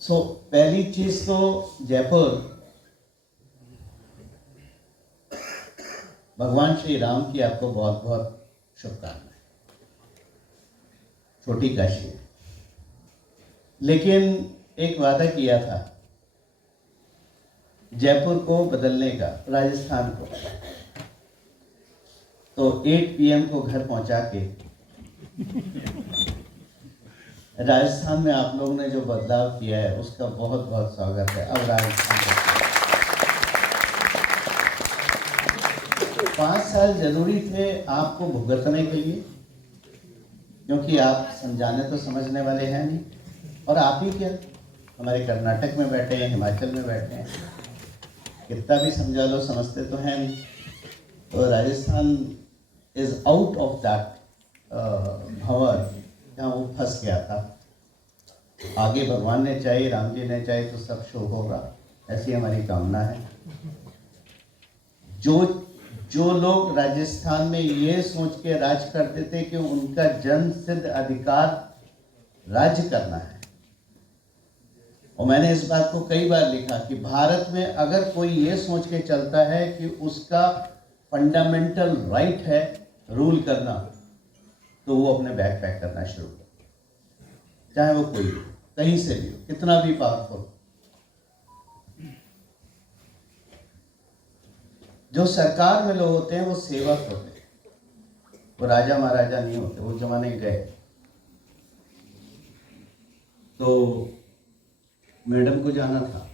पहली चीज तो जयपुर भगवान श्री राम की आपको बहुत बहुत शुभकामनाएं। छोटी काशी है, लेकिन एक वादा किया था जयपुर को बदलने का, राजस्थान को। तो 8 PM को घर पहुंचा के राजस्थान में आप लोगों ने जो बदलाव किया है उसका बहुत बहुत स्वागत है। अब राजस्थान 5 साल जरूरी थे आपको भुगतने के लिए, क्योंकि आप समझाने तो समझने वाले हैं नहीं, और आप ही क्या, हमारे कर्नाटक में बैठे हैं, हिमाचल में बैठे हैं, कितना भी समझा लो समझते तो हैं नहीं। तो Rajasthan is out of that भंवर जहाँ वो फंस गया था। आगे भगवान ने चाहे, राम जी ने चाहे तो सब शुभ होगा, ऐसी हमारी कामना है। जो लोग राजस्थान में ये सोच के राज करते थे कि उनका जन्म सिद्ध अधिकार राज्य करना है, और मैंने इस बात को कई बार लिखा कि भारत में अगर कोई ये सोच के चलता है कि उसका फंडामेंटल राइट है रूल करना, तो वो अपने बैग पैक करना शुरू कर, चाहे वो कोई हो, कहीं से भी हो, कितना भी पावरफुल। जो सरकार में लोग होते हैं वो सेवक होते हैं, वो राजा महाराजा नहीं होते, वो जमाने गए। तो मैडम को जाना था,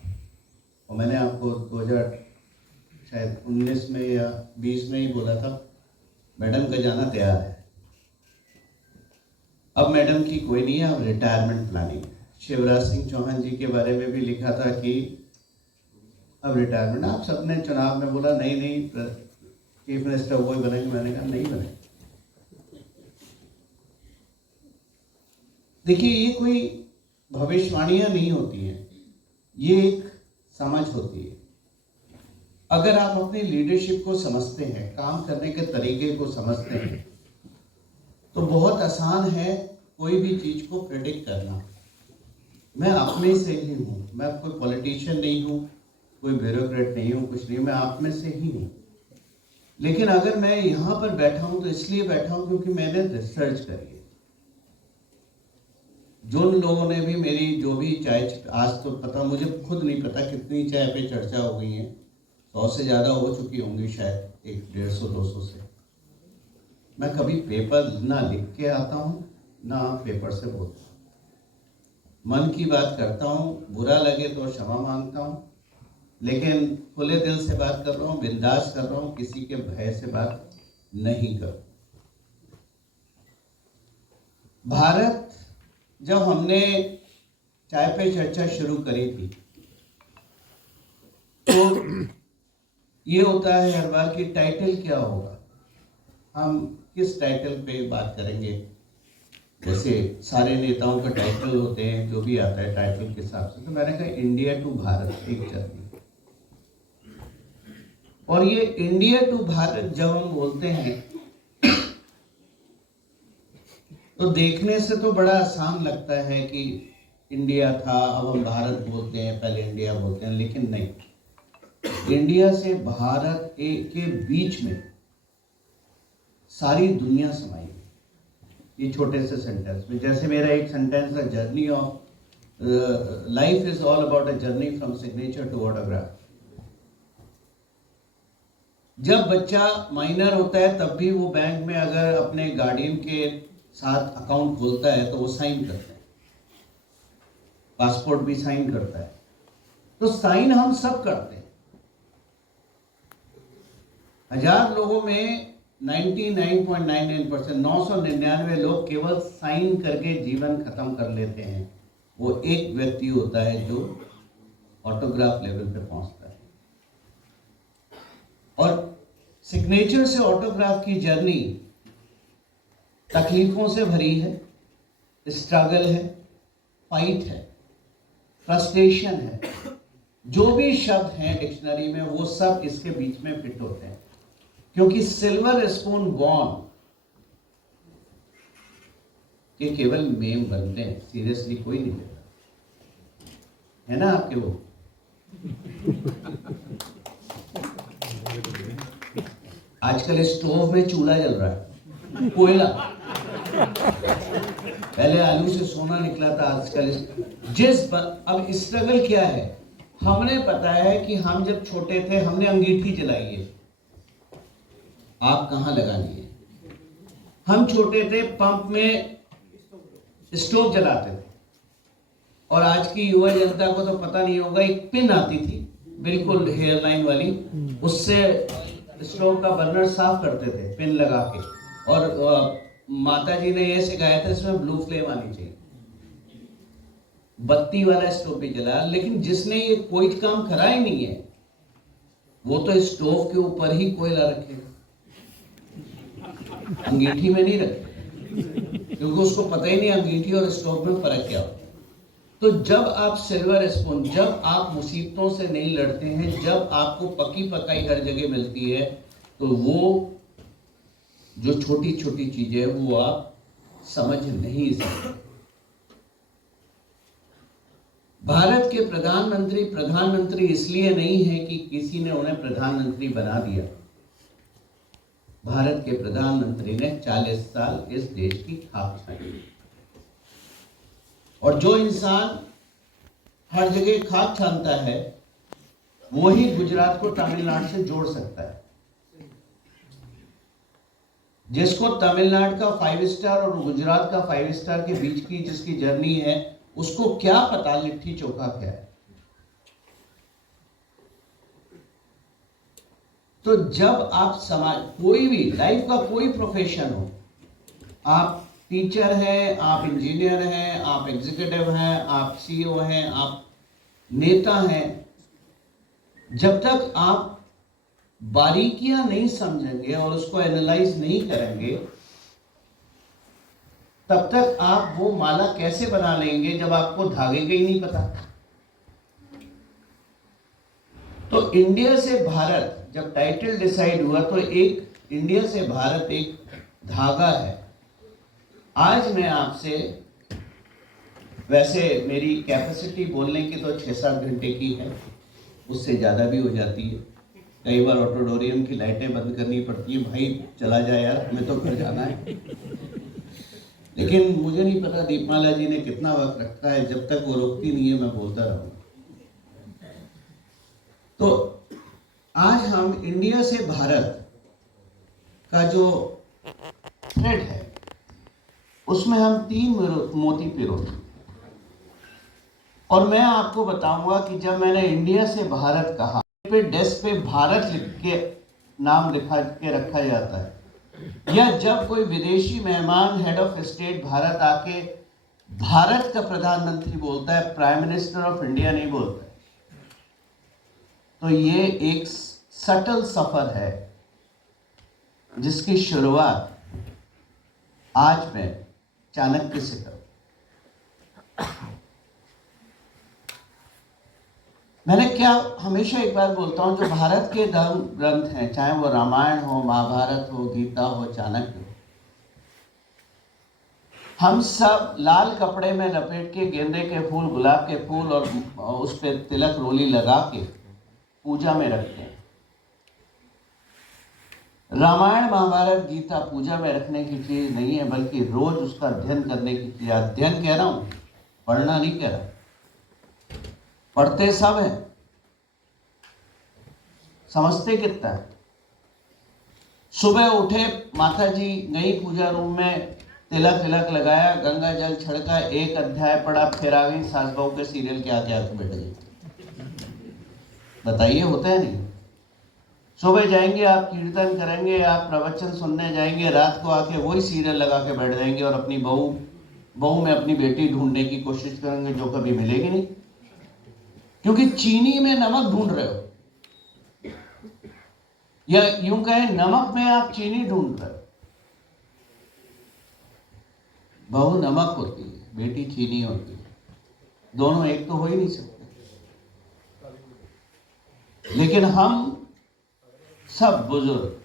और मैंने आपको 2019 में या 20 में ही बोला था मैडम का जाना तैयार है। अब मैडम की कोई नहीं है, अब रिटायरमेंट प्लानिंग। शिवराज सिंह चौहान जी के बारे में भी लिखा था कि अब रिटायरमेंट। आप सबने चुनाव में बोला नहीं चीफ मिनिस्टर वही बनेंगे, मैंने कहा नहीं बने। देखिए, ये कोई भविष्यवाणियां नहीं होती हैं, ये एक समझ होती है। अगर आप अपनी लीडरशिप को समझते हैं, काम करने के तरीके को समझते हैं, तो बहुत आसान है कोई भी चीज को प्रेडिक्ट करना। मैं अपने से ही हूँ, मैं कोई पॉलिटिशियन नहीं हूँ, कोई ब्यूरोक्रेट नहीं हूँ, कुछ नहीं, मैं आप में से ही हूँ। लेकिन अगर मैं यहाँ पर बैठा हूँ तो इसलिए बैठा हूँ क्योंकि मैंने रिसर्च करी है। जो लोगों ने भी मेरी जो भी चाय, आज तो पता मुझे खुद नहीं पता कितनी चाय पे चर्चा हो गई है, 100 से ज़्यादा हो चुकी होंगी शायद, 150-200 से। मैं कभी पेपर ना लिख के आता हूँ ना पेपर से बोलता हूँ, मन की बात करता हूँ, बुरा लगे तो क्षमा मांगता हूँ, लेकिन खुले दिल से बात कर रहा हूँ, बिंदास कर रहा हूँ, किसी के भय से बात नहीं कर। भारत, जब हमने चाय पे चर्चा शुरू करी थी, तो ये होता है हर बार कि टाइटल क्या होगा, हम किस टाइटल पे बात करेंगे। जैसे सारे नेताओं का टाइटल होते हैं, जो भी आता है टाइटल के हिसाब से। तो मैंने कहा इंडिया टू भारत एक जर्नी। और ये इंडिया टू भारत जब हम बोलते हैं तो देखने से तो बड़ा आसान लगता है कि इंडिया था, अब हम भारत बोलते हैं, पहले इंडिया बोलते हैं, लेकिन नहीं। इंडिया से भारत के बीच में सारी दुनिया समाई है ये छोटे से सेंटेंस में। जैसे मेरा एक सेंटेंस है, journey of life is all about a journey from signature to autograph. जब बच्चा माइनर होता है तब भी वो बैंक में अगर अपने गार्डियन के साथ अकाउंट खोलता है तो वो साइन करते हैं, पासपोर्ट भी साइन करता है। तो साइन हम सब करते हैं। 1000 लोगों में 99.99%, 999 लोग केवल साइन करके जीवन खत्म कर लेते हैं। वो एक व्यक्ति होता है जो ऑटोग्राफ लेवल पे पहुंचता है। और सिग्नेचर से ऑटोग्राफ की जर्नी तकलीफों से भरी है, स्ट्रगल है, फाइट है, फ्रस्ट्रेशन है। जो भी शब्द हैं डिक्शनरी में वो सब इसके बीच में फिट होते हैं, क्योंकि सिल्वर स्पून बॉर्न के केवल मेम बनते हैं, सीरियसली कोई नहीं लेता। है ना आपके वो? आजकल स्टोव में चूल्हा जल रहा है, कोयला। पहले आलू से सोना निकला था, आजकल अब स्ट्रगल क्या है? हमने पता है कि हम जब छोटे थे हमने अंगीठी जलाई है, आप कहां लगानी है? हम छोटे थे पंप में स्टोव जलाते थे, और आज की युवा जनता को तो पता नहीं होगा, एक पिन आती थी बिल्कुल हेयरलाइन वाली, उससे स्टोव का बर्नर साफ करते थे पिन लगा के, और माता जी ने ये सिखाया था इसमें ब्लू फ्लेम आनी चाहिए। बत्ती वाला स्टोव भी जला, लेकिन जिसने ये कोई काम करा ही नहीं है वो तो स्टोव के ऊपर ही कोयला रखेगा, अंगीठी में नहीं रखेगा, क्योंकि उसको पता ही नहीं अंगीठी और स्टोव में फर्क क्या होता है। तो जब आप सिल्वर स्पून, जब आप मुसीबतों से नहीं लड़ते हैं, जब आपको पकी पकाई हर जगह मिलती है, तो वो जो छोटी छोटी चीजें वो आप समझ नहीं सकते। भारत के प्रधानमंत्री इसलिए नहीं है कि किसी ने उन्हें प्रधानमंत्री बना दिया। भारत के प्रधानमंत्री ने 40 साल इस देश की खाक छानी, और जो इंसान हर जगह खाक छानता है वही गुजरात को तमिलनाडु से जोड़ सकता है। जिसको तमिलनाडु का 5 स्टार और गुजरात का 5 स्टार के बीच की जिसकी जर्नी है, उसको क्या पता लिट्टी चोखा क्या है। तो जब आप समाज, कोई भी लाइफ का कोई प्रोफेशन हो, आप टीचर हैं, आप इंजीनियर हैं, आप एग्जीक्यूटिव हैं, आप सीईओ हैं, आप नेता हैं, जब तक आप बारीकियां नहीं समझेंगे और उसको एनालाइज नहीं करेंगे, तब तक आप वो माला कैसे बना लेंगे जब आपको धागे का ही नहीं पता। तो इंडिया से भारत जब टाइटल डिसाइड हुआ, तो एक इंडिया से भारत एक धागा है। आज मैं आपसे, वैसे मेरी कैपेसिटी बोलने की तो 6-7 घंटे की है, उससे ज़्यादा भी हो जाती है। कई बार ऑडिटोरियम की लाइटें बंद करनी पड़ती है, भाई चला जाए यार, हमें तो घर जाना है। लेकिन मुझे नहीं पता दीपमाला जी ने कितना वक्त रखा है, जब तक वो रोकती नहीं है मैं बोलता रहूँगा। तो आज हम इंडिया से भारत का जो थ्रेड है उसमें हम 3 मोती पिरोते, और मैं आपको बताऊंगा कि जब मैंने इंडिया से भारत कहा, पे डेस्क पे भारत लिख के नाम लिखा के रखा जाता है, या जब कोई विदेशी मेहमान हेड ऑफ स्टेट भारत आके भारत का प्रधानमंत्री बोलता है, प्राइम मिनिस्टर ऑफ इंडिया नहीं बोलता, तो ये एक सटल सफर है जिसकी शुरुआत आज मैं चाणक्य से करूं। मैंने क्या हमेशा एक बात बोलता हूं, जो भारत के धर्म ग्रंथ हैं, चाहे वो रामायण हो, महाभारत हो, गीता हो, चाणक्य हो, हम सब लाल कपड़े में लपेट के गेंदे के फूल, गुलाब के फूल और उस पर तिलक रोली लगा के पूजा में रखते हैं। रामायण महाभारत गीता पूजा में रखने की चीज नहीं है, बल्कि रोज उसका अध्ययन करने की चीज। अध्ययन कह रहा हूं, पढ़ना नहीं कह रहा। पढ़ते सब हैं, समझते कितना है। सुबह उठे, माता जी गई पूजा रूम में, तिलक लगाया, गंगा जल छिड़का, एक अध्याय पढ़ा, फिर आ गई सास बहू के सीरियल के आके बैठ गई। बताइए, होता है नहीं? सुबह जाएंगे आप, कीर्तन करेंगे, आप प्रवचन सुनने जाएंगे, रात को आके वही सीरियल लगा के बैठ जाएंगे और अपनी बहू में अपनी बेटी ढूंढने की कोशिश करेंगे, जो कभी मिलेगी नहीं, क्योंकि चीनी में नमक ढूंढ रहे हो, या यूं कहें नमक में आप चीनी ढूंढ रहे हो। बहू नमक होती है, बेटी चीनी होती है, दोनों एक तो हो ही नहीं सकते। लेकिन हम सब बुजुर्ग,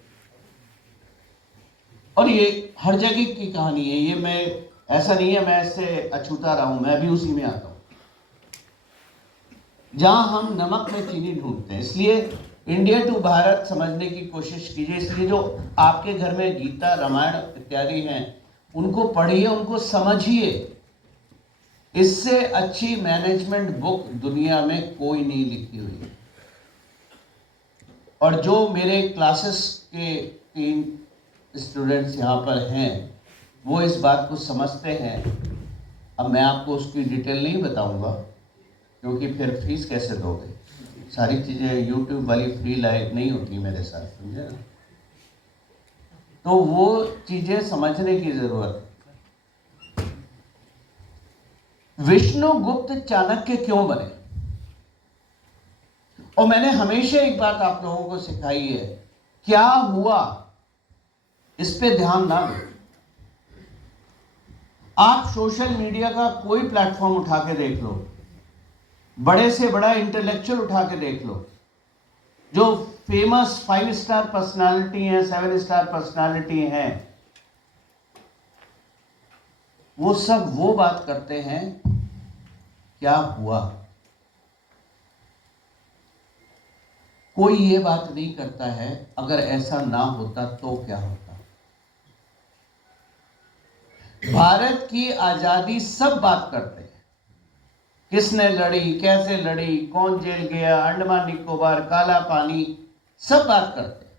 और ये हर जगह की कहानी है, ये मैं ऐसा नहीं है मैं इससे अछूता रहा हूं, मैं भी उसी में आता हूं। जहां हम नमक में चीनी ढूंढते हैं। इसलिए इंडिया टू भारत समझने की कोशिश कीजिए। इसलिए जो आपके घर में गीता, रामायण इत्यादि हैं, उनको पढ़िए, उनको समझिए। इससे अच्छी मैनेजमेंट बुक दुनिया में कोई नहीं लिखी हुई है। और जो मेरे क्लासेस के 3 स्टूडेंट्स यहाँ पर हैं, वो इस बात को समझते हैं। अब मैं आपको उसकी डिटेल नहीं बताऊंगा, क्योंकि फिर फीस कैसे दोगे। सारी चीज़ें यूट्यूब वाली फ्री लाइव नहीं होती मेरे साथ, समझे ना। तो वो चीज़ें समझने की ज़रूरत है। विष्णुगुप्त चाणक्य क्यों बने? और मैंने हमेशा एक बात आप लोगों को सिखाई है, क्या हुआ इस पे ध्यान ना दो। आप सोशल मीडिया का कोई प्लेटफॉर्म उठा के देख लो, बड़े से बड़ा इंटेलेक्चुअल उठा के देख लो, जो फेमस 5 स्टार पर्सनालिटी हैं, 7 स्टार पर्सनालिटी हैं, वो सब वो बात करते हैं क्या हुआ। कोई ये बात नहीं करता है अगर ऐसा ना होता तो क्या होता। भारत की आजादी सब बात करते हैं, किसने लड़ी, कैसे लड़ी, कौन जेल गया, अंडमान निकोबार, काला पानी, सब बात करते हैं।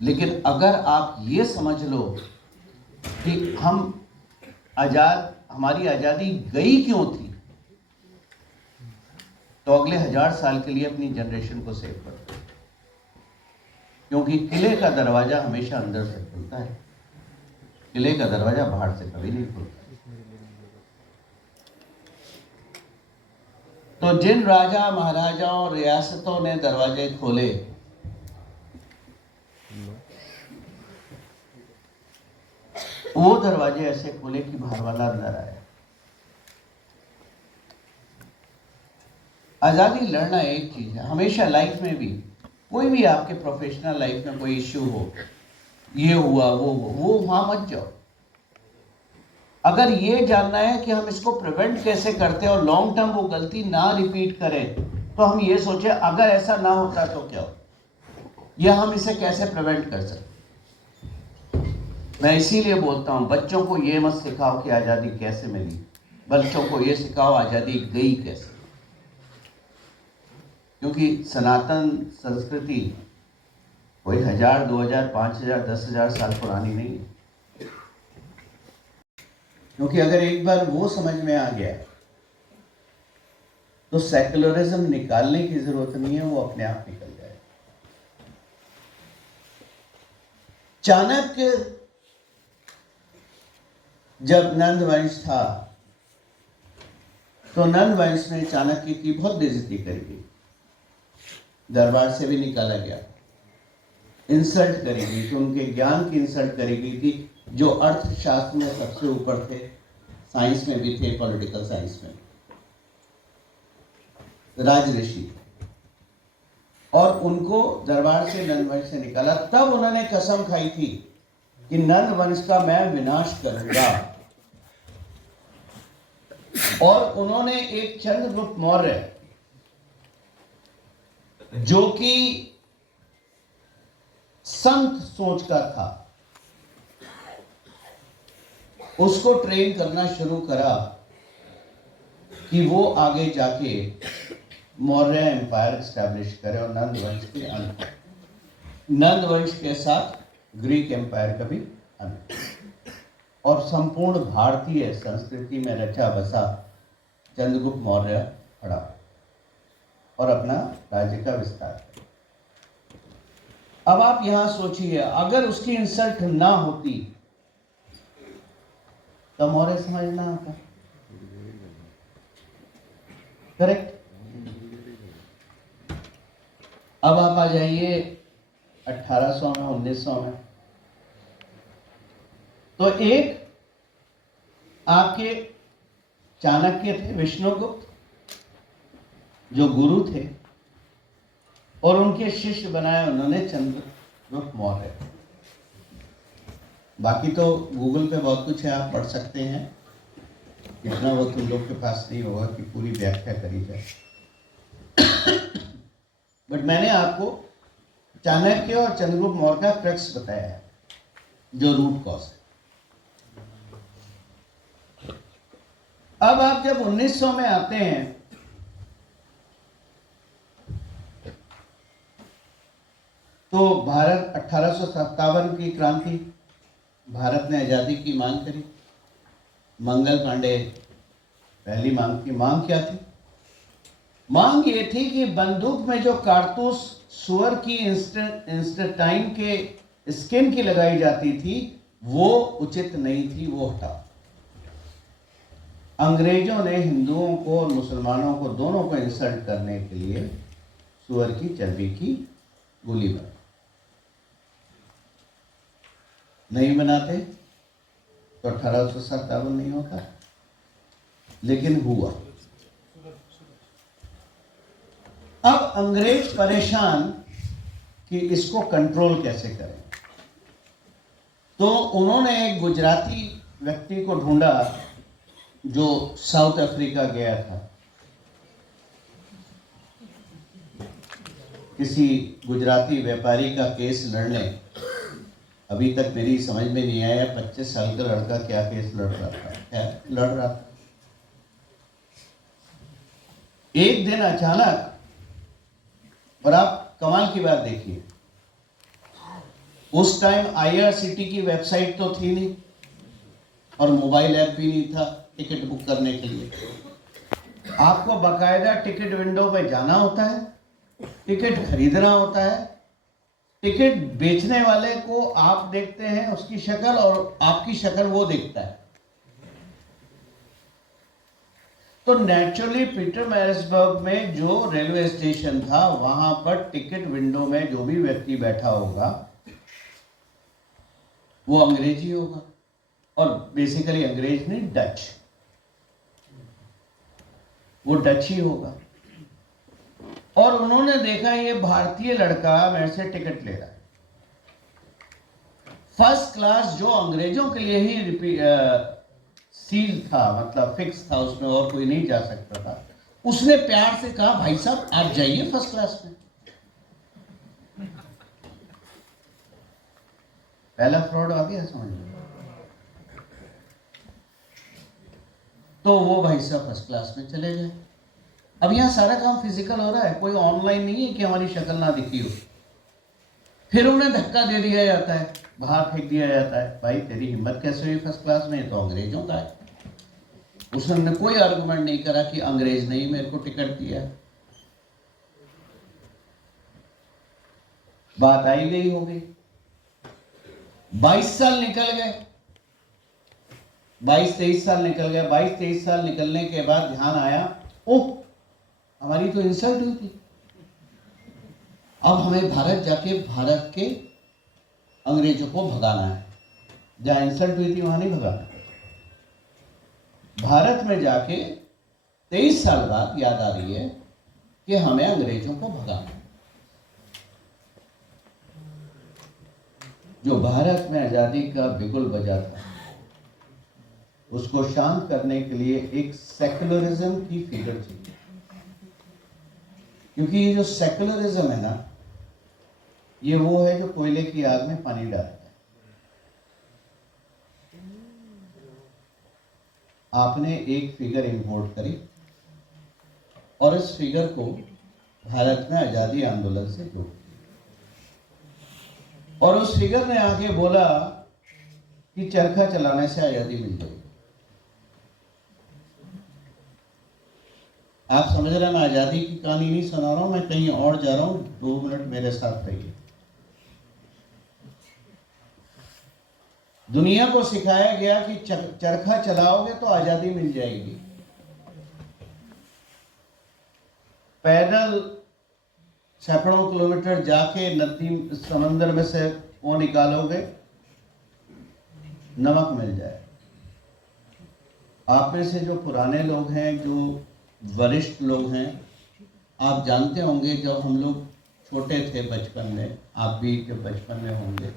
लेकिन अगर आप ये समझ लो कि हमारी आजादी गई क्यों थी, तो अगले 1000 साल के लिए अपनी जनरेशन को सेव करते हैं। क्योंकि किले का दरवाजा हमेशा अंदर से खुलता है, किले का दरवाजा बाहर से कभी नहीं खुलता। तो जिन राजा महाराजाओं रियासतों ने दरवाजे खोले, वो दरवाजे ऐसे खोले कि बाहर वाला अंदर आया। आजादी लड़ना एक चीज है, हमेशा लाइफ में भी, कोई भी आपके प्रोफेशनल लाइफ में कोई इश्यू हो, ये हुआ वो वहां मत जाओ। अगर ये जानना है कि हम इसको प्रिवेंट कैसे करते हैं और लॉन्ग टर्म वो गलती ना रिपीट करें, तो हम ये सोचे अगर ऐसा ना होता तो क्या हो, या हम इसे कैसे प्रिवेंट कर सकते। मैं इसीलिए बोलता हूं, बच्चों को ये मत सिखाओ कि आजादी कैसे मिली, बच्चों को ये सिखाओ आजादी गई कैसे। क्योंकि सनातन संस्कृति कोई 1000, 2000, 5000, 10,000 साल पुरानी नहीं है। क्योंकि अगर एक बार वो समझ में आ गया तो सेक्युलरिज्म निकालने की जरूरत नहीं है, वो अपने आप निकल जाए। चाणक्य जब नंद वंश था तो नंद वंश ने चाणक्य की बहुत बेइज्जती करी गई, दरबार से भी निकाला गया, इंसल्ट करी गई थी, उनके ज्ञान की इंसल्ट करी गई थी, जो अर्थशास्त्र में सबसे ऊपर थे, साइंस में भी थे, पॉलिटिकल साइंस में, राजऋषि। और उनको दरबार से नंद वंश से निकाला। तब उन्होंने कसम खाई थी कि नंद वंश का मैं विनाश करूंगा। और उन्होंने एक चंद्रगुप्त मौर्य, जो कि संत सोच का था, उसको ट्रेन करना शुरू करा कि वो आगे जाके मौर्य एम्पायर एस्टैब्लिश करे और नंद वंश के अंत, नंद वंश के साथ ग्रीक एम्पायर का भी अंत, और संपूर्ण भारतीय संस्कृति में रचा बसा चंद्रगुप्त मौर्य खड़ा और अपना राज्य का विस्तार किया। अब आप यहां सोचिए, अगर उसकी इंसल्ट ना होती तो मौर्य समाज ना होता। करेक्ट। अब आप आ जाइए 1800 में, 1900 में, तो एक आपके चाणक्य थे, विष्णुगुप्त, जो गुरु थे, और उनके शिष्य बनाए उन्होंने चंद्रगुप्त मौर्य। बाकी तो गूगल पे बहुत कुछ है, आप पढ़ सकते हैं। इतना वो तुम लोग के पास नहीं होगा कि पूरी व्याख्या करी जाए। बट मैंने आपको चाणक्य और चंद्रगुप्त मौर्य का क्रक्स बताया है, जो रूट कॉज है। अब आप जब 1900 में आते हैं तो भारत 1857 की क्रांति, भारत ने आजादी की मांग करी। मंगल पांडे पहली मांग की। मांग क्या थी? मांग ये थी कि बंदूक में जो कारतूस सुअर की इंस्टेंटाइन के स्किन की लगाई जाती थी वो उचित नहीं थी, वो हटाओ। अंग्रेजों ने हिंदुओं को और मुसलमानों को दोनों को इंसल्ट करने के लिए सुअर की चर्बी की गोली बनाई। नहीं बनाते तो 1857 नहीं होता, लेकिन हुआ। अब अंग्रेज परेशान कि इसको कंट्रोल कैसे करें, तो उन्होंने एक गुजराती व्यक्ति को ढूंढा जो साउथ अफ्रीका गया था। किसी गुजराती व्यापारी का केस लड़ने। अभी तक मेरी समझ में नहीं आया 25 साल का लड़का क्या केस लड़ रहा था। एक दिन अचानक, और आप कमाल की बात देखिए, उस टाइम IRCT की वेबसाइट तो थी नहीं और मोबाइल ऐप भी नहीं था टिकट बुक करने के लिए। आपको बाकायदा टिकट विंडो पे जाना होता है, टिकट खरीदना होता है। टिकट बेचने वाले को आप देखते हैं उसकी शक्ल, और आपकी शक्ल वो देखता है। तो नेचुरली पीटरमैरिट्सबर्ग में जो रेलवे स्टेशन था वहां पर टिकट विंडो में जो भी व्यक्ति बैठा होगा वो अंग्रेजी होगा, और बेसिकली अंग्रेज नहीं, डच, वो डच ही होगा। और उन्होंने देखा ये भारतीय लड़का मेरे से टिकट ले रहा है। फर्स्ट क्लास जो अंग्रेजों के लिए ही सील था, मतलब फिक्स था, उसमें और कोई नहीं जा सकता था। उसने प्यार से कहा भाई साहब आप जाइए फर्स्ट क्लास में। पहला फ्रॉड आ गया समझ में। तो वो भाई साहब फर्स्ट क्लास में चले गए। अब यहाँ सारा काम फिजिकल हो रहा है, कोई ऑनलाइन नहीं है कि हमारी शक्ल ना दिखी हो। फिर उन्हें धक्का दे दिया जाता है, बाहर फेंक दिया जाता है। भाई तेरी हिम्मत कैसे हुई फर्स्ट क्लास में, तो अंग्रेजों का है। उसने कोई आर्गुमेंट नहीं करा कि अंग्रेज ने ही मेरे को टिकट दिया। बात आई गई हो गई। 22 साल निकल गए, 22-23 साल निकल गए। 22-23 साल निकलने के बाद ध्यान आया, ओह हमारी तो इंसल्ट हुई थी, अब हमें भारत जाके भारत के अंग्रेजों को भगाना है। जहां इंसल्ट हुई थी वहां नहीं भगाना। भारत में जाके 23 साल बाद याद आ रही है कि हमें अंग्रेजों को भगाना है। जो भारत में आजादी का बिगुल बजा था उसको शांत करने के लिए एक सेक्युलरिज्म की फिगर चाहिए। क्योंकि ये जो सेक्युलरिज्म है ना, ये वो है जो कोयले की आग में पानी डालता है। आपने एक फिगर इंपोर्ट करी और इस फिगर को भारत में आजादी आंदोलन से जोड़ दिया, और उस फिगर ने आके बोला कि चरखा चलाने से आजादी मिल जाएगी। आप समझ रहे हैं, मैं आजादी की कहानी नहीं सुना रहा हूं, मैं कहीं और जा रहा हूं। 2 मिनट मेरे साथ रहिए। दुनिया को सिखाया गया कि चरखा चलाओगे तो आजादी मिल जाएगी। पैदल सैकड़ों किलोमीटर जाके नदी समंदर में से वो निकालोगे, नमक मिल जाए। आप में से जो पुराने लोग हैं, जो वरिष्ठ लोग हैं, आप जानते होंगे जब हम लोग छोटे थे बचपन में, आप भी जब बचपन में होंगे,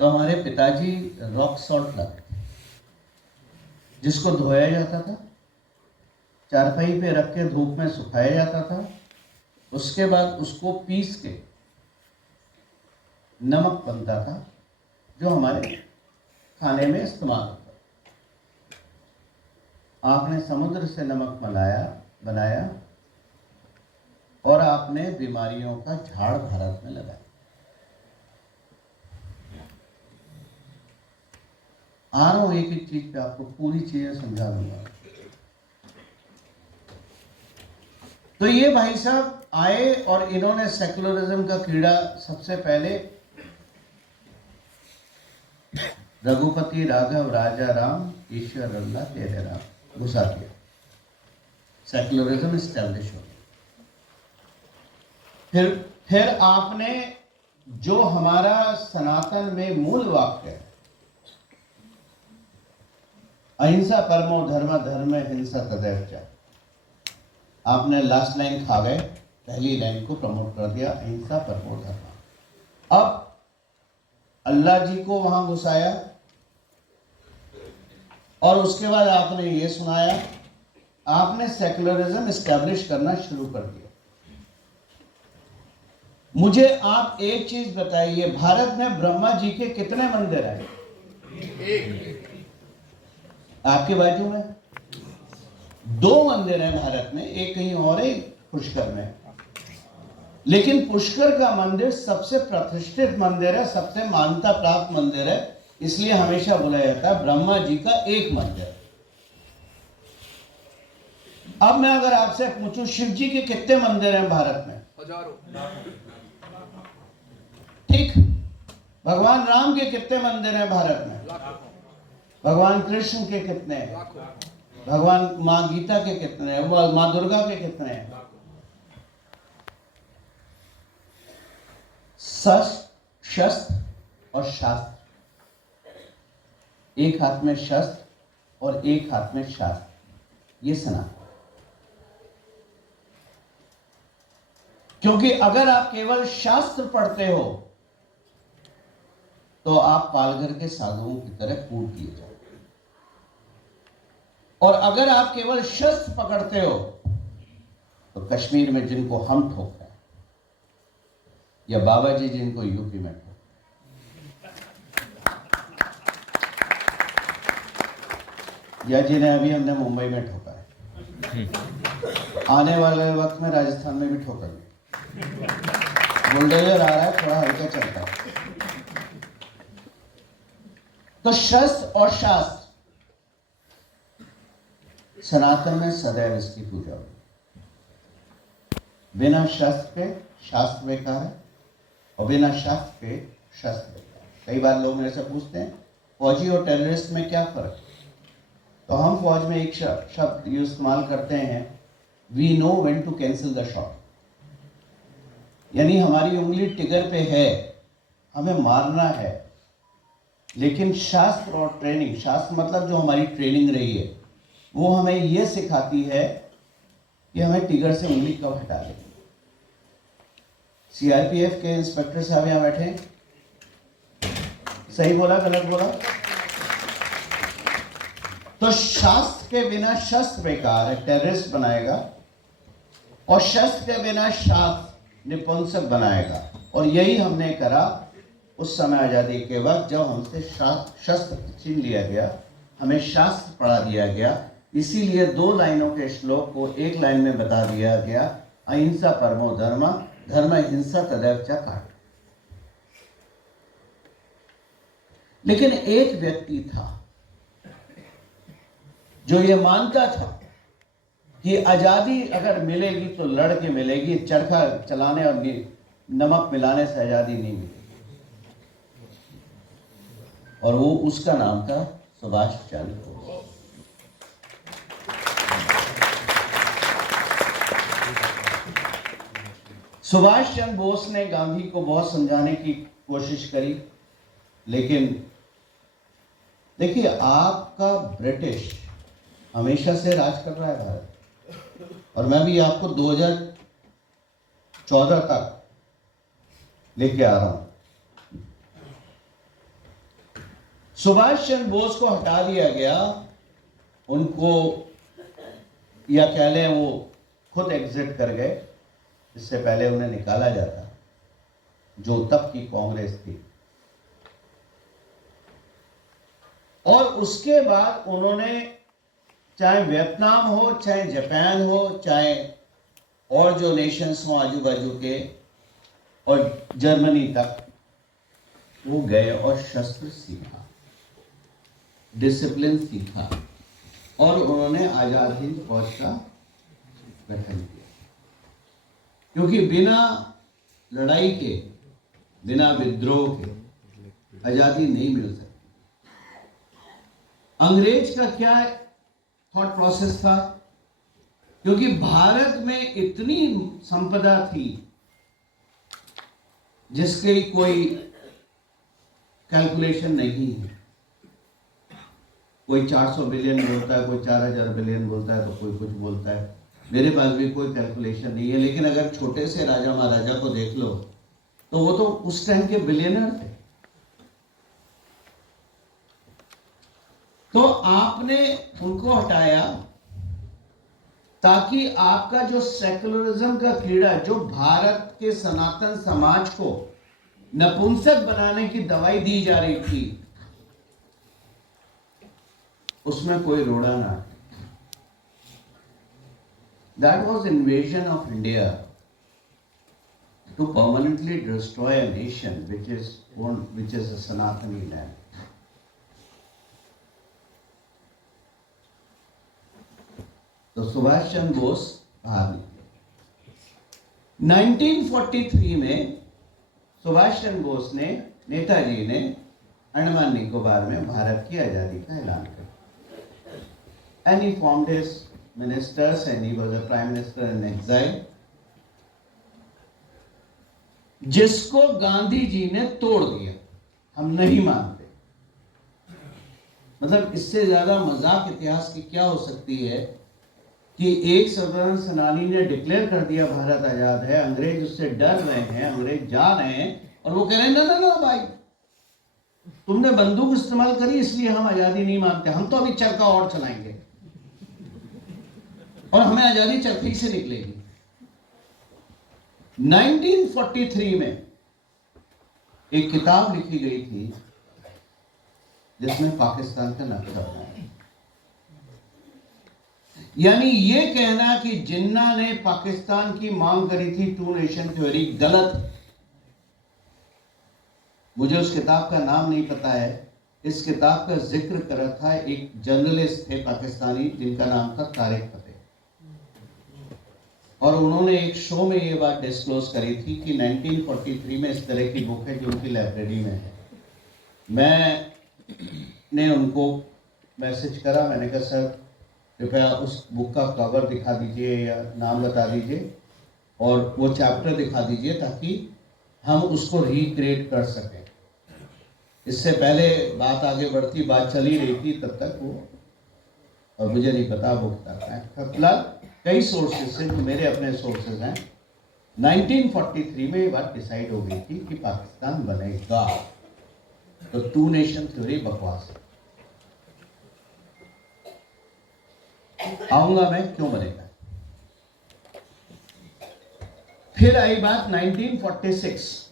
तो हमारे पिताजी रॉक सॉल्ट लाते थे। जिसको धोया जाता था, चारपाई पे रख के धूप में सुखाया जाता था, उसके बाद उसको पीस के नमक बनता था जो हमारे खाने में इस्तेमाल होता। आपने समुद्र से नमक बनाया और आपने बीमारियों का झाड़ भारत में लगाया। आ रहा हूं एक एक चीज पे, आपको पूरी चीजें समझा दूंगा। तो ये भाई साहब आए और इन्होंने सेकुलरिज्म का कीड़ा सबसे पहले रघुपति राघव राजा राम ईश्वर अल्लाह तेरे राम घुसा दिया, सेकुलरिज्म स्टैब्लिश हो गया। फिर आपने जो हमारा सनातन में मूल वाक्य है, अहिंसा परमो धर्म धर्म हिंसा तदैव च, आपने लास्ट लाइन खा गए, पहली लाइन को प्रमोट कर दिया, अहिंसा परमो धर्म। अब अल्लाह जी को वहां घुसाया और उसके बाद आपने ये सुनाया, आपने सेकुलरिज्म एस्टैब्लिश करना शुरू कर दिया। मुझे आप एक चीज बताइए, भारत में ब्रह्मा जी के कितने मंदिर हैं? आपके बाजू में 2 मंदिर हैं भारत में, एक कहीं और है, पुष्कर में। लेकिन पुष्कर का मंदिर सबसे प्रतिष्ठित मंदिर है, सबसे मान्यता प्राप्त मंदिर है, इसलिए हमेशा बोला जाता है ब्रह्मा जी का एक मंदिर। अब मैं अगर आपसे पूछूं शिव जी के कितने मंदिर हैं भारत में? हजारों। ठीक। भगवान राम के कितने मंदिर हैं भारत में? भगवान कृष्ण के कितने हैं? भगवान मां गीता के कितने हैं? मां दुर्गा के कितने हैं? शस्त्र और शास्त्र, एक हाथ में शस्त्र और एक हाथ में शास्त्र, ये सनातन। क्योंकि अगर आप केवल शास्त्र पढ़ते हो तो आप पालघर के साधुओं की तरह कूट दिए जाओ, और अगर आप केवल शस्त्र पकड़ते हो तो कश्मीर में जिनको हम ठोक रहे हैं, या बाबा जी जिनको यूपी में ठोक, या जिन्हें अभी हमने मुंबई में ठोका है, आने वाले वक्त में राजस्थान में भी ठोकेंगे। बुलडोजर आ रहा है, थोड़ा हल्का चलता है। तो शस्त्र और शास्त्र, सनातन में सदैव इसकी पूजा होगी। बिना शस्त्र के शास्त्र बेकार है और बिना शास्त्र के शस्त्र बेकार है। कई बार लोग मेरे से पूछते हैं फौजी और टेररिस्ट में क्या फर्क है? तो हम फौज में एक शब्द इस्तेमाल करते हैं, we know when to cancel the shot, यानी हमारी उंगली टिगर पे है, हमें मारना है। लेकिन शास्त्र और ट्रेनिंग, शास्त्र मतलब जो हमारी ट्रेनिंग रही है, वो हमें यह सिखाती है कि हमें टिगर से उंगली कब हटा लें। सीआरपीएफ के इंस्पेक्टर साहब यहां बैठे हैं, सही बोला गलत बोला? तो शास्त्र के बिना शस्त्र बेकार है, टेररिस्ट बनाएगा, और शस्त्र के बिना शास्त्र निपुंसक बनाएगा। और यही हमने करा उस समय आजादी के वक्त, जब हमसे शस्त्र छीन लिया गया, हमें शास्त्र पढ़ा दिया गया। इसीलिए 2 लाइनों के श्लोक को एक लाइन में बता दिया गया, अहिंसा परमो धर्म धर्म हिंसा तदैव च काट। लेकिन एक व्यक्ति था जो ये मानता था कि आजादी अगर मिलेगी तो लड़ के मिलेगी, चरखा चलाने और नमक मिलाने से आजादी नहीं मिलेगी। और वो उसका नाम था सुभाष चंद्र बोस। सुभाष चंद्र बोस ने गांधी को बहुत समझाने की कोशिश करी, लेकिन देखिए आपका ब्रिटिश हमेशा से राज कर रहा है भारत, और मैं भी आपको 2014 तक लेके आ रहा हूं। सुभाष चंद्र बोस को हटा दिया गया उनको, या कह लें वो खुद एग्जिट कर गए, इससे पहले उन्हें निकाला जाता, जो तब की कांग्रेस थी। और उसके बाद उन्होंने, चाहे वियतनाम हो, चाहे जापान हो, चाहे और जो नेशंस हो आजू बाजू के, और जर्मनी तक वो गए और शस्त्र सीखा, डिसिप्लिन सीखा, और उन्होंने आजाद हिंद फौज का गठन किया। क्योंकि बिना लड़ाई के, बिना विद्रोह के आजादी नहीं मिल सकती। अंग्रेज का क्या थॉट प्रोसेस था? क्योंकि भारत में इतनी संपदा थी जिसकी कोई कैलकुलेशन नहीं है। कोई 400 बिलियन बोलता है, कोई 4000 बिलियन बोलता है, तो कोई कुछ बोलता है। मेरे पास भी कोई कैलकुलेशन नहीं है। लेकिन अगर छोटे से राजा महाराजा को देख लो तो वो तो उस टाइम के बिलियनर थे। तो आपने उनको हटाया ताकि आपका जो सेकुलरिज्म का कीड़ा, जो भारत के सनातन समाज को नपुंसक बनाने की दवाई दी जा रही थी, उसमें कोई रोड़ा ना। That was invasion of India to permanently destroy a nation which is a Sanatani land. तो सुभाष चंद्र बोस बाहर निकले। 1943 में सुभाष चंद्र बोस ने, नेताजी ने अंडमान निकोबार में भारत की आजादी का ऐलान किया। And he formed his ministers and he was a prime minister in exile, जिसको गांधी जी ने तोड़ दिया। हम नहीं मानते। मतलब इससे ज्यादा मजाक इतिहास की क्या हो सकती है कि एक साधारण सेनानी ने डिक्लेयर कर दिया भारत आजाद है, अंग्रेज उससे डर रहे हैं, अंग्रेज जा रहे हैं, और वो कह रहे हैं ना ना ना भाई, तुमने बंदूक इस्तेमाल करी इसलिए हम आजादी नहीं मानते, हम तो अभी चरखा और चलाएंगे और हमें आजादी चरखी से निकलेगी। 1943 में एक किताब लिखी गई थी जिसमें पाकिस्तान का नक्शा बनाया। यानी ये कहना कि जिन्ना ने पाकिस्तान की मांग करी थी टू नेशन थ्योरी, गलत है। मुझे उस किताब का नाम नहीं पता है। इस किताब का जिक्र करा था एक जर्नलिस्ट थे पाकिस्तानी जिनका नाम था तारिक फतेह, और उन्होंने एक शो में ये बात डिस्क्लोज करी थी कि 1943 में इस तरह की बुक है जो उनकी लाइब्रेरी में है। मैंने उनको मैसेज करा, मैंने कहा सर कृपया उस बुक का कवर दिखा दीजिए या नाम बता दीजिए और वो चैप्टर दिखा दीजिए ताकि हम उसको रिक्रिएट कर सकें। इससे पहले बात आगे बढ़ती, बात चली रही थी तब तक वो, और मुझे नहीं पता बुक तक है। फिलहाल कई सोर्सेज से, जो मेरे अपने सोर्सेज हैं, 1943 में ये बात डिसाइड हो गई थी कि पाकिस्तान बनेगा। तो टू नेशन थ्योरी बकवास है। आऊंगा मैं क्यों बनेगा। फिर आई बात 1946,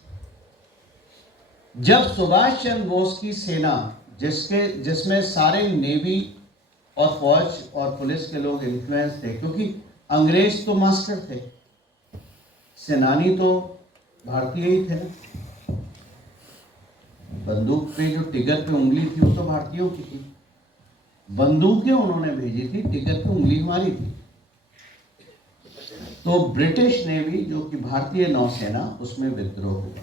जब सुभाष चंद्र बोस की सेना, जिसमें सारे नेवी और फौज और पुलिस के लोग इन्फ्लुएंस थे, क्योंकि अंग्रेज तो मास्टर थे, सेनानी तो भारतीय ही थे ना। बंदूक पे जो टिगर पे उंगली थी वो तो भारतीयों की थी, बंदूकें उन्होंने भेजी थी, टिगर पे उंगली हमारी थी। तो ब्रिटिश नेवी, जो कि भारतीय नौसेना, उसमें विद्रोह हुआ,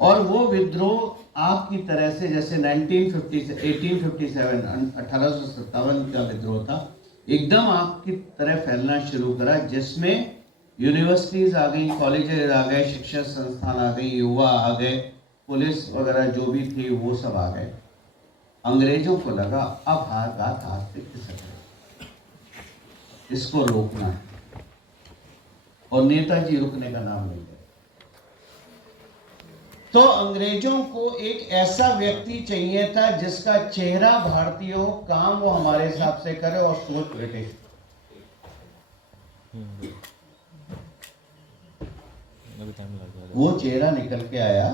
और वो विद्रोह आपकी तरह से जैसे 1857 का विद्रोह था, एकदम आपकी तरह फैलना शुरू करा, जिसमें यूनिवर्सिटीज आ गई, कॉलेजेस आ गए, शिक्षा संस्थान आ गई, युवा आ गए, पुलिस वगैरह जो भी थी वो सब आ गए। अंग्रेजों को लगा अब हाथ से खिसक रहे, इसको रोकना है, और नेताजी रुकने का नाम नहीं ले। तो अंग्रेजों को एक ऐसा व्यक्ति चाहिए था जिसका चेहरा भारतीय हो, काम वो हमारे हिसाब से करे और सोच ब्रिटिश। वो चेहरा निकल के आया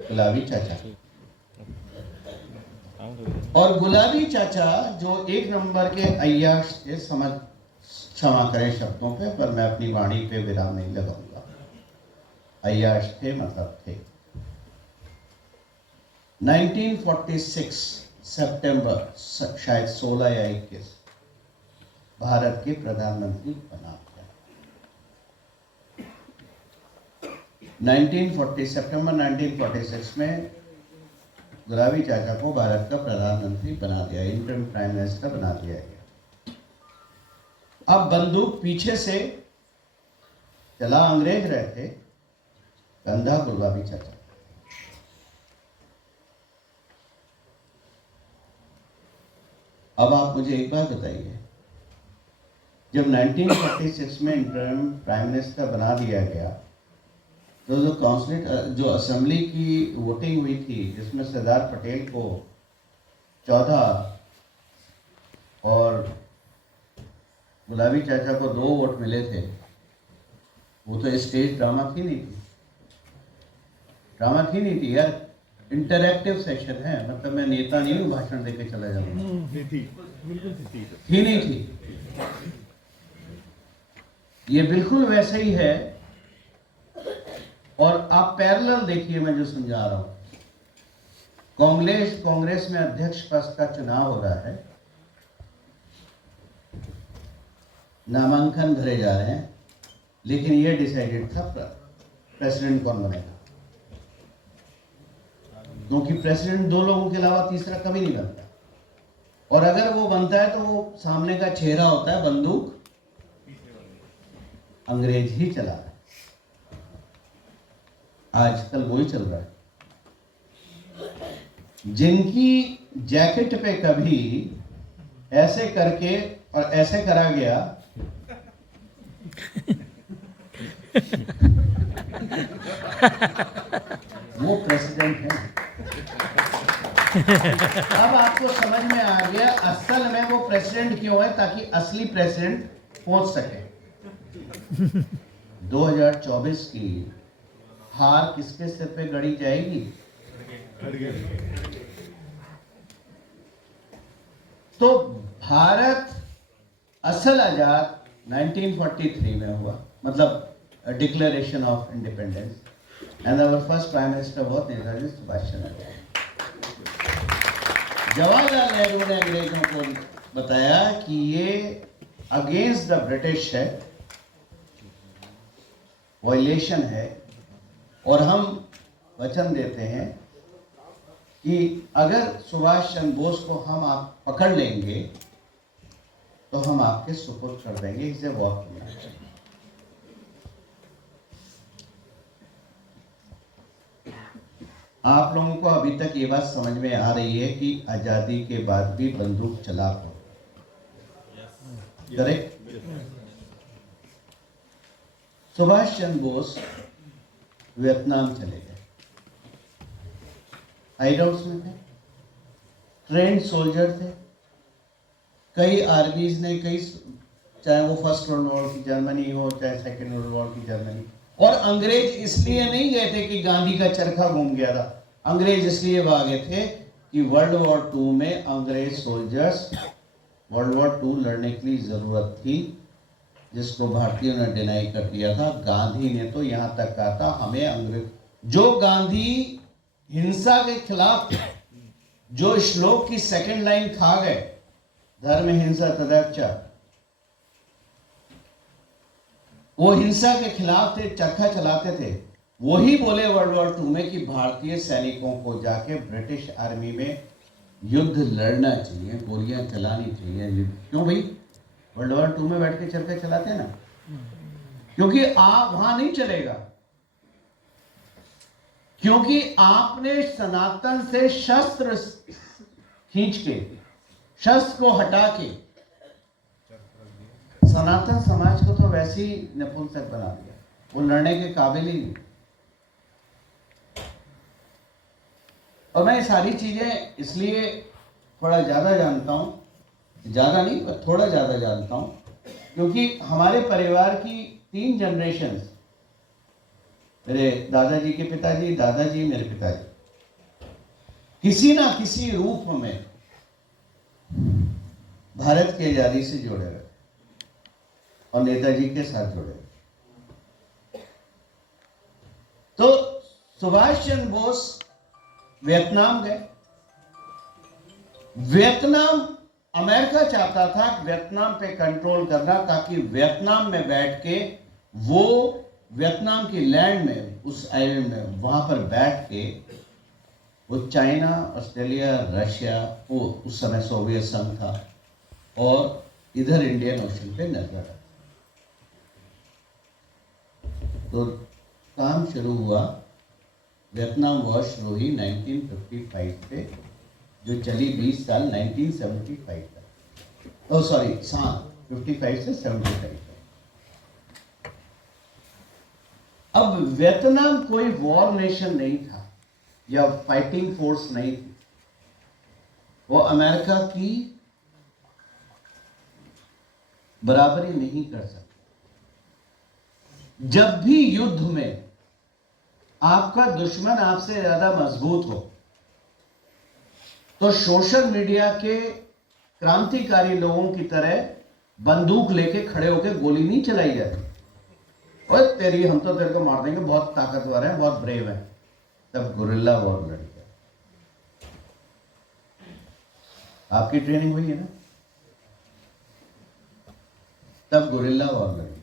गुलाबी चाचा। और गुलाबी चाचा जो एक नंबर के अय्याश थे, समझ क्षमा करें शब्दों पे, पर मैं अपनी वाणी पे विराम नहीं लगाऊंगा। अय्याश थे मतलब थे। 1946 सितंबर शायद 16 या 21 भारत के प्रधानमंत्री बना गया। सितंबर 1946 में गुलाबी चाचा को भारत का प्रधानमंत्री बना दिया, इंटरिम प्राइम मिनिस्टर बना दिया गया। अब बंदूक पीछे से चला, अंग्रेज रहते, कंधा गुलाबी चाचा। अब आप मुझे एक बात बताइए, जब 1946 में इंटरिम प्राइम मिनिस्टर बना दिया गया, तो जो असेंबली की वोटिंग हुई थी, जिसमें सरदार पटेल को 14 और गुलाबी चाचा को 2 वोट मिले थे, वो तो स्टेज ड्रामा थी नहीं थी यार, इंटरैक्टिव सेशन है। मतलब मैं नेता नहीं हूँ भाषण देके चला जाऊंगा। थी नहीं थी। ये बिल्कुल वैसे ही है। और आप पैरेलल देखिए, मैं जो समझा रहा हूं, कांग्रेस में अध्यक्ष पद का चुनाव हो रहा है, नामांकन भरे जा रहे हैं, लेकिन यह डिसाइडेड था प्रेसिडेंट कौन बनेगा, क्योंकि प्रेसिडेंट 2 लोगों के अलावा तीसरा कभी नहीं बनता। और अगर वो बनता है तो वो सामने का चेहरा होता है, बंदूक अंग्रेज ही चला रहा है। आजकल वही चल रहा है। जिनकी जैकेट पे कभी ऐसे करके और ऐसे करा गया, वो प्रेसिडेंट है। अब आपको समझ में आ गया असल में वो प्रेसिडेंट क्यों है, ताकि असली प्रेसिडेंट पहुंच सके। 2024 की हार किसके सिर पे गड़ी जाएगी? तो भारत असल आजाद 1943 में हुआ, मतलब declaration of independence, and our first prime minister was Netaji Subhash Chandra Bose. Jawaharlal Nehru ने अंग्रेजों को बताया कि ये अगेंस्ट द ब्रिटिश है, वायलेशन है, और हम वचन देते हैं कि अगर सुभाष चंद्र बोस को हम आप पकड़ लेंगे तो हम आपके सुपुर्द कर देंगे, इसे वॉक किया। आप लोगों को अभी तक ये बात समझ में आ रही है कि आजादी के बाद भी बंदूक चला हो, करेक्ट? सुभाष चंद्र बोस वियतनाम चले गए, हाइडआउट्स में थे, ट्रेंड सोल्जर थे। कई आर्मीज ने, कई, चाहे वो फर्स्ट वर्ल्ड वॉर की जर्मनी हो, चाहे सेकेंड वर्ल्ड वॉर की जर्मनी। और अंग्रेज इसलिए नहीं गए थे कि गांधी का चरखा घूम गया था, अंग्रेज इसलिए भागे थे कि वर्ल्ड वॉर 2 में अंग्रेज सोल्जर्स वर्ल्ड वॉर 2 लड़ने के लिए जरूरत थी, जिसको भारतीयों ने डिनाई कर दिया था। गांधी ने तो यहां तक कहा था, हमें अंग्रेज, जो गांधी हिंसा के खिलाफ थे, जो श्लोक की सेकंड लाइन खा गए, धर्म हिंसा तदैव, वो हिंसा के खिलाफ थे, चरखा चलाते थे। वही बोले वर्ल्ड वॉर 2 में कि भारतीय सैनिकों को जाके ब्रिटिश आर्मी में युद्ध लड़ना चाहिए, गोलियां चलानी चाहिए। क्यों भाई? वर्ल्ड वॉर 2 में बैठ के चरखा चलाते हैं ना, क्योंकि आप वहां नहीं चलेगा, क्योंकि आपने सनातन से शस्त्र खींच के, शस्त्र को हटा के, सनातन समाज को तो वैसे ही नपुंसक बना दिया, वो लड़ने के काबिल ही नहीं। और मैं ये सारी चीज़ें इसलिए थोड़ा ज़्यादा जानता हूँ, ज़्यादा नहीं पर थोड़ा ज़्यादा जानता हूँ, क्योंकि हमारे परिवार की 3 जनरेशन्स, मेरे दादाजी के पिताजी, दादाजी, मेरे पिताजी, किसी ना किसी रूप में भारत की आज़ादी से जुड़े रहे और नेताजी के साथ जुड़े रहे। तो सुभाष चंद्र बोस वियतनाम गए। वियतनाम, अमेरिका चाहता था वियतनाम पे कंट्रोल करना, ताकि वियतनाम में बैठ के वो वियतनाम की लैंड में, उस आइलैंड में, वहां पर बैठ के वो चाइना, ऑस्ट्रेलिया, रशिया, वो उस समय सोवियत संघ था, और इधर इंडियन ओशन पे नजर रखा। तो काम शुरू हुआ, वियतनाम वॉर शुरू हुई 1955 पे, जो चली 20 साल, 1975 तक। ओ सॉरी, साल 55 से 75 तक। अब वियतनाम कोई वॉर नेशन नहीं था या फाइटिंग फोर्स नहीं थी, वो अमेरिका की बराबरी नहीं कर सकता। जब भी युद्ध में आपका दुश्मन आपसे ज्यादा मजबूत हो, तो सोशल मीडिया के क्रांतिकारी लोगों की तरह बंदूक लेके खड़े होकर गोली नहीं चलाई जाती, और तेरी हम तो तेरे को मार देंगे, बहुत ताकतवर है, बहुत ब्रेव है। तब गुरिल्ला वॉर लड़ी है। आपकी ट्रेनिंग हुई है ना, तब गुरिल्ला वॉर लड़ी।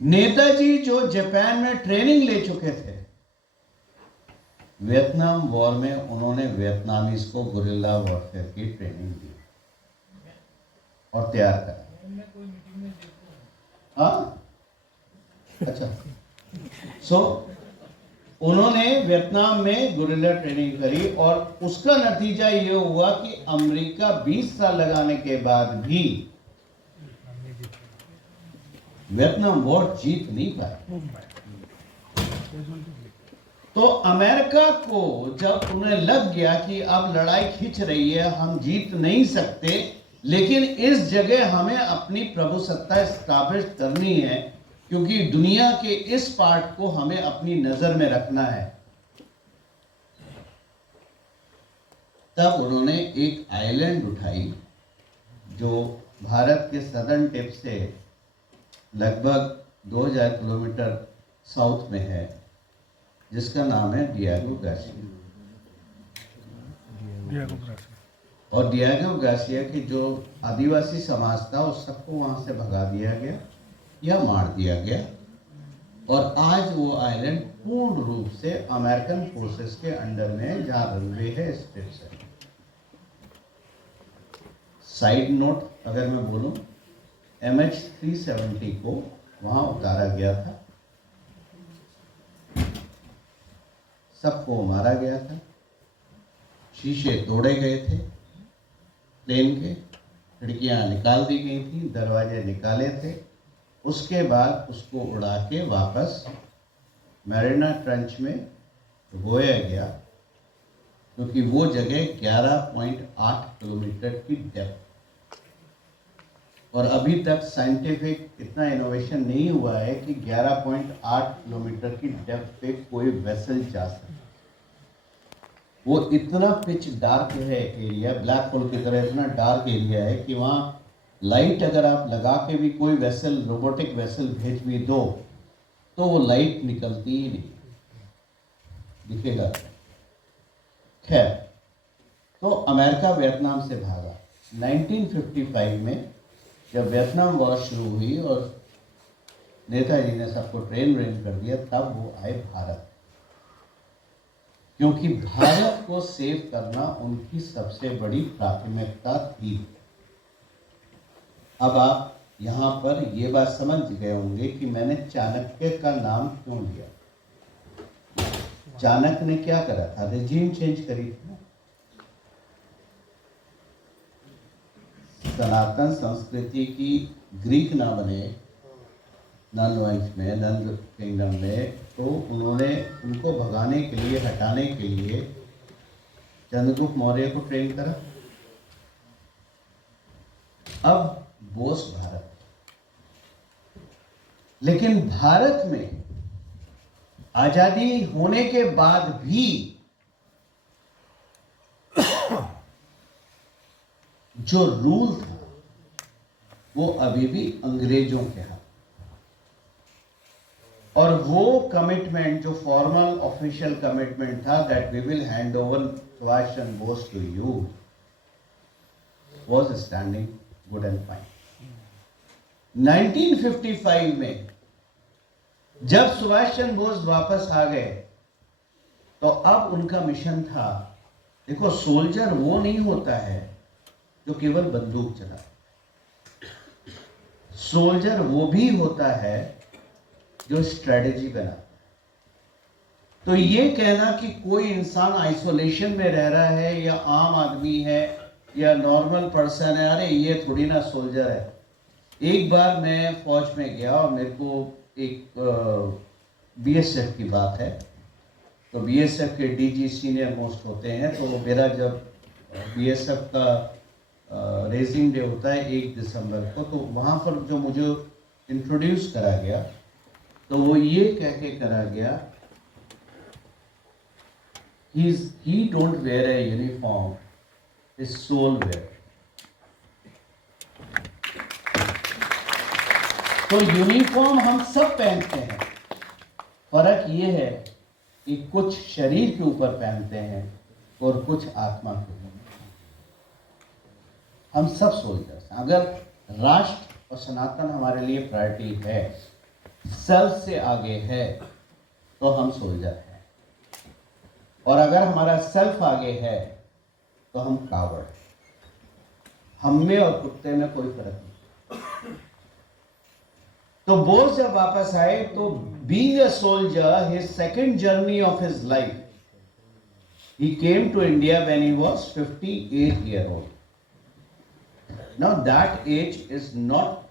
नेताजी जो जापान में ट्रेनिंग ले चुके थे, वियतनाम वॉर में उन्होंने वियतनामीज को गुरिल्ला वॉरफेयर की ट्रेनिंग दी और तैयार करा। हाँ, अच्छा। उन्होंने वियतनाम में गुरिल्ला ट्रेनिंग करी, और उसका नतीजा ये हुआ कि अमेरिका 20 साल लगाने के बाद भी वियतनाम वॉर जीत नहीं पाए। तो अमेरिका को जब उन्हें लग गया कि अब लड़ाई खिंच रही है, हम जीत नहीं सकते, लेकिन इस जगह हमें अपनी प्रभुसत्ता स्थापित करनी है, क्योंकि दुनिया के इस पार्ट को हमें अपनी नजर में रखना है, तब उन्होंने एक आइलैंड उठाई जो भारत के सदर्न टिप से लगभग 2000 किलोमीटर साउथ में है, जिसका नाम है डिएगो गार्सिया। और डिएगो गार्सिया की जो आदिवासी समाज था, उस सबको वहां से भगा दिया गया या मार दिया गया, और आज वो आइलैंड पूर्ण रूप से अमेरिकन फोर्सेस के अंडर में है, जहां रनवे है, स्ट्रिप्स है। साइड नोट अगर मैं बोलूं, MH370 को वहां उतारा गया था, सबको मारा गया था, शीशे तोड़े गए थे प्लेन के, खिड़कियां निकाल दी गई थी, दरवाजे निकाले थे। उसके बाद उसको उड़ा के वापस मैरिना ट्रंच में बोया गया, क्योंकि वो जगह 11.8 किलोमीटर की डेप्थ, और अभी तक साइंटिफिक इतना इनोवेशन नहीं हुआ है कि 11.8 किलोमीटर की डेप्थ पे कोई वेसल जा सके। वो इतना पिच डार्क है एरिया, ब्लैक होल की तरह इतना डार्क एरिया है कि वहाँ लाइट अगर आप लगा के भी कोई वेसल, रोबोटिक वेसल भेज भी दो, तो वो लाइट निकलती ही नहीं, दिखेगा। खैर, तो अमेरिका वियतनाम से भागा। 1955 में जब वियतनाम वॉर शुरू हुई और नेताजी ने सबको ट्रेन कर दिया, तब वो आए भारत, क्योंकि भारत को सेव करना उनकी सबसे बड़ी प्राथमिकता थी। अब आप यहाँ पर ये बात समझ गए होंगे कि मैंने चाणक्य का नाम क्यों लिया। चाणक्य ने क्या करा था? रेजिम चेंज करी थी। सनातन संस्कृति की ग्रीक ना बने नंद वंश में, नंद किंगडम में, तो उन्होंने उनको भगाने के लिए, हटाने के लिए चंद्रगुप्त मौर्य को ट्रेन करा। अब बोस भारत, लेकिन भारत में आजादी होने के बाद भी जो रूल था वो अभी भी अंग्रेजों के हाथ। और वो कमिटमेंट जो फॉर्मल ऑफिशियल कमिटमेंट था, that we will hand over Subhash Chandra Bose to you, was standing good and fine. 1955 में जब सुभाष चंद्र बोस वापस आ गए तो अब उनका मिशन था, देखो सोल्जर वो नहीं होता है जो केवल बंदूक चलाए, सोल्जर वो भी होता है जो स्ट्रेटेजी बनाता है। तो ये कहना कि कोई इंसान आइसोलेशन में रह रहा है या आम आदमी है या नॉर्मल पर्सन है, अरे ये थोड़ी ना सोल्जर है। एक बार मैं फौज में गया और मेरे को एक बीएसएफ की बात है, तो बीएसएफ के डीजी सीनियर मोस्ट होते हैं, तो मेरा जब बीएसएफ का रेजिंग डे होता है 1 दिसंबर को, तो वहाँ पर जो मुझे इंट्रोड्यूस करा गया तो वो ये कह के करा गया, he don't wear a uniform, his soul wear। तो यूनिफॉर्म हम सब पहनते हैं, फर्क ये है कि कुछ शरीर के ऊपर पहनते हैं और कुछ आत्मा के ऊपर। हम सब सोल्जर्स, अगर राष्ट्र और सनातन हमारे लिए प्रायोरिटी है, सेल्फ से आगे है, तो हम सोल्जर हैं। और अगर हमारा सेल्फ आगे है तो हम कावड़। हम में और कुत्ते में कोई फर्क नहीं। तो बोस जब वापस आए तो being a soldier, his second journey of his life, he came to India when he was 58 years old. Now that age is not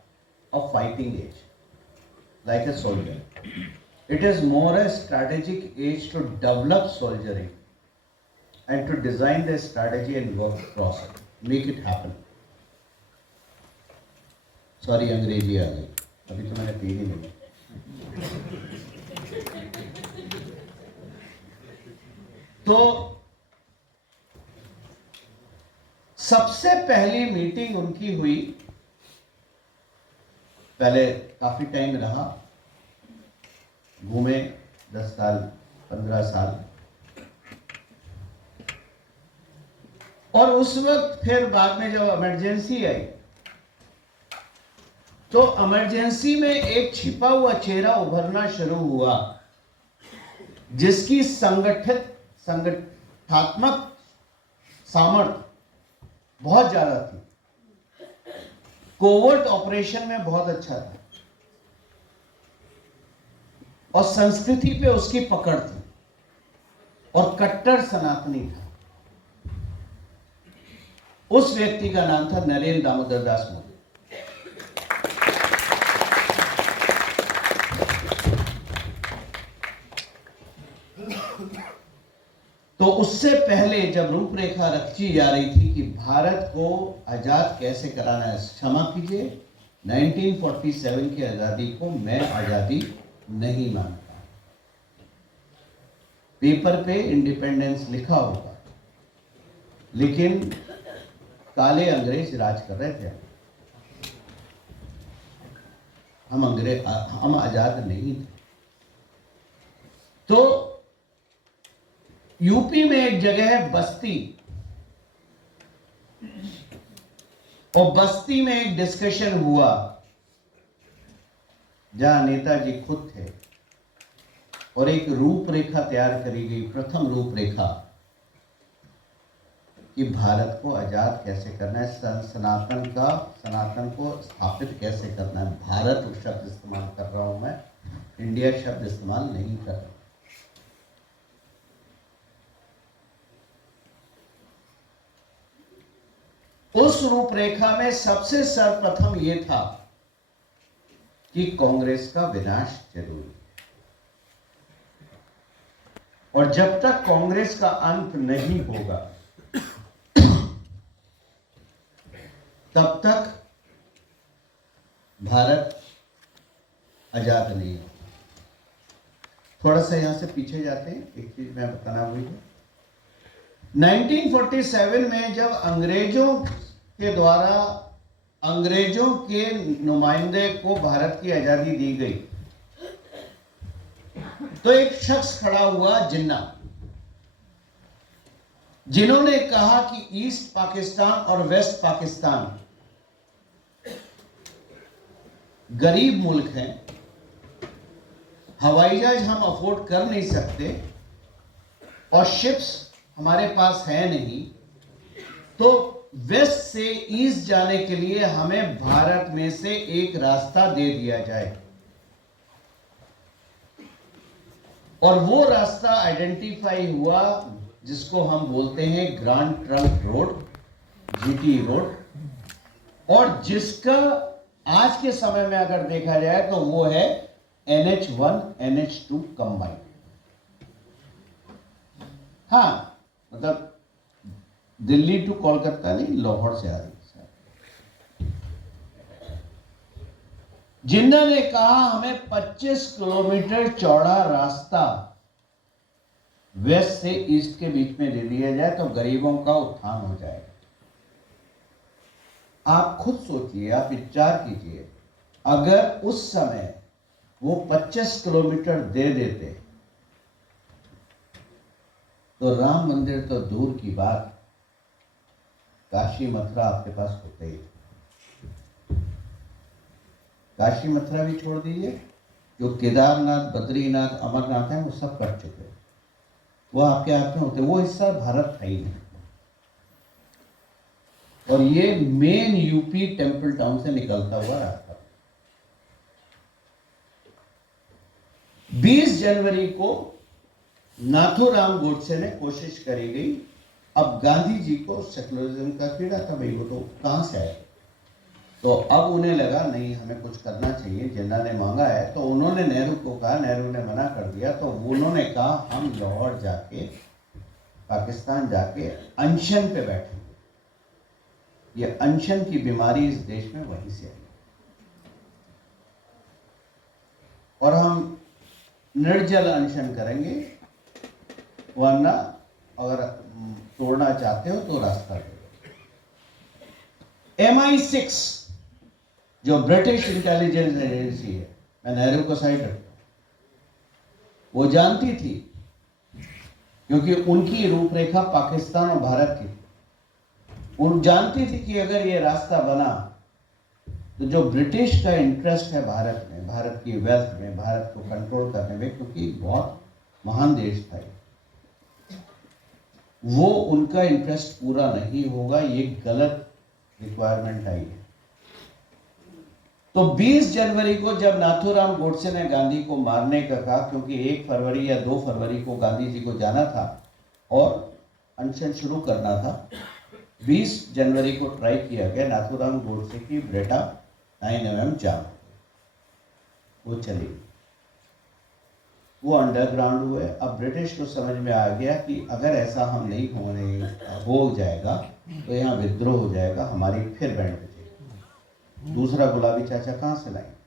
a fighting age like a soldier. It is more a strategic age to develop soldiering and to design the strategy and work process, make it happen. Sorry, अंग्रेजी आ गई, अभी तो मैंने P नहीं ली। तो सबसे पहली meeting उनकी हुई, पहले काफी टाइम रहा, घूमे 10 साल 15 साल, और उस वक्त फिर बाद में जब इमरजेंसी आई तो इमरजेंसी में एक छिपा हुआ चेहरा उभरना शुरू हुआ जिसकी संगठनात्मक सामर्थ्य बहुत ज्यादा थी, कोवर्ट ऑपरेशन में बहुत अच्छा था और संस्कृति पे उसकी पकड़ थी और कट्टर सनातनी था। उस व्यक्ति का नाम था नरेंद्र दामोदर दास मोदी। तो उससे पहले जब रूपरेखा रखी जा रही थी कि भारत को आजाद कैसे कराना है, क्षमा कीजिए, 1947 की आजादी को मैं आजादी नहीं मानता। पेपर पे इंडिपेंडेंस लिखा होगा, लेकिन काले अंग्रेज राज कर रहे थे। हम आजाद नहीं थे। तो यूपी में एक जगह है बस्ती, और बस्ती में एक डिस्कशन हुआ जहां नेताजी खुद थे और एक रूपरेखा तैयार करी गई, प्रथम रूपरेखा कि भारत को आजाद कैसे करना है, सनातन को स्थापित कैसे करना है। भारत शब्द इस्तेमाल कर रहा हूं मैं, इंडिया शब्द इस्तेमाल नहीं कर रहा। उस रूपरेखा में सबसे सर्वप्रथम यह था कि कांग्रेस का विनाश जरूरी है, और जब तक कांग्रेस का अंत नहीं होगा तब तक भारत आजाद नहीं हो। थोड़ा सा यहां से पीछे जाते हैं, एक चीज मैं बताना भूल गया। 1947 में जब अंग्रेजों के द्वारा अंग्रेजों के नुमाइंदे को भारत की आजादी दी गई, तो एक शख्स खड़ा हुआ, जिन्ना, जिन्होंने कहा कि ईस्ट पाकिस्तान और वेस्ट पाकिस्तान गरीब मुल्क हैं, हवाई जहाज हम अफोर्ड कर नहीं सकते और शिप्स हमारे पास है नहीं, तो वेस्ट से ईस्ट जाने के लिए हमें भारत में से एक रास्ता दे दिया जाए। और वो रास्ता आइडेंटिफाई हुआ जिसको हम बोलते हैं grand trunk road, GT road, और जिसका आज के समय में अगर देखा जाए तो वो है NH1 NH2 कंबाइन। हाँ, मतलब दिल्ली टू कोलकाता नहीं, लाहौर से आ रही। जिन्ना ने कहा हमें 25 किलोमीटर चौड़ा रास्ता वेस्ट से ईस्ट के बीच में दे दिया जाए तो गरीबों का उत्थान हो जाएगा। आप खुद सोचिए, आप विचार कीजिए, अगर उस समय वो 25 किलोमीटर दे देते तो राम मंदिर तो दूर की बात, काशी मथुरा आपके पास होते ही। काशी मथुरा भी छोड़ दीजिए, जो केदारनाथ, बद्रीनाथ, अमरनाथ है वो सब कर चुके, वो आपके हाथ में होते, वो हिस्सा भारत था ही नहीं। और ये मेन यूपी टेम्पल टाउन से निकलता हुआ रास्ता। 20 जनवरी को नाथूराम गोडसे ने कोशिश करी गई। अब गांधी जी को सेकुलरिज्म का कीड़ा था, भाई वो तो कहां से आए, तो अब उन्हें लगा नहीं हमें कुछ करना चाहिए, जिन्ना ने मांगा है, तो उन्होंने नेहरू को कहा, नेहरू ने मना कर दिया, तो उन्होंने कहा हम लाहौर जाके, पाकिस्तान जाके अनशन पे बैठेंगे। ये अनशन की बीमारी इस देश में वहीं से आई और हम निर्जल अनशन करेंगे, वरना अगर तोड़ना चाहते हो तो रास्ता दो। MI6 जो ब्रिटिश इंटेलिजेंस एजेंसी है, मैं नेहरू को साइड रखता हूं, वो जानती थी, क्योंकि उनकी रूपरेखा पाकिस्तान और भारत की थी। वो जानती थी कि अगर ये रास्ता बना तो जो ब्रिटिश का इंटरेस्ट है भारत में, भारत की वेल्थ में, भारत को कंट्रोल करने में, क्योंकि बहुत महान देश था, वो उनका इंटरेस्ट पूरा नहीं होगा, ये गलत रिक्वायरमेंट आई है। तो 20 जनवरी को जब नाथूराम गोडसे ने गांधी को मारने का कहा, क्योंकि 1 फरवरी या 2 फरवरी को गांधी जी को जाना था और अनशन शुरू करना था, 20 जनवरी को ट्राई किया गया नाथूराम गोडसे की ब्रेटा 9mm जाम, वो चली, वो अंडरग्राउंड हुए। अब ब्रिटिश को समझ में आ गया कि अगर ऐसा हम नहीं हो जाएगा तो यहाँ विद्रोह हो जाएगा, हमारी फिर बैंड बजेगी। दूसरा गुलाबी चाचा कहाँ से लाएंगे?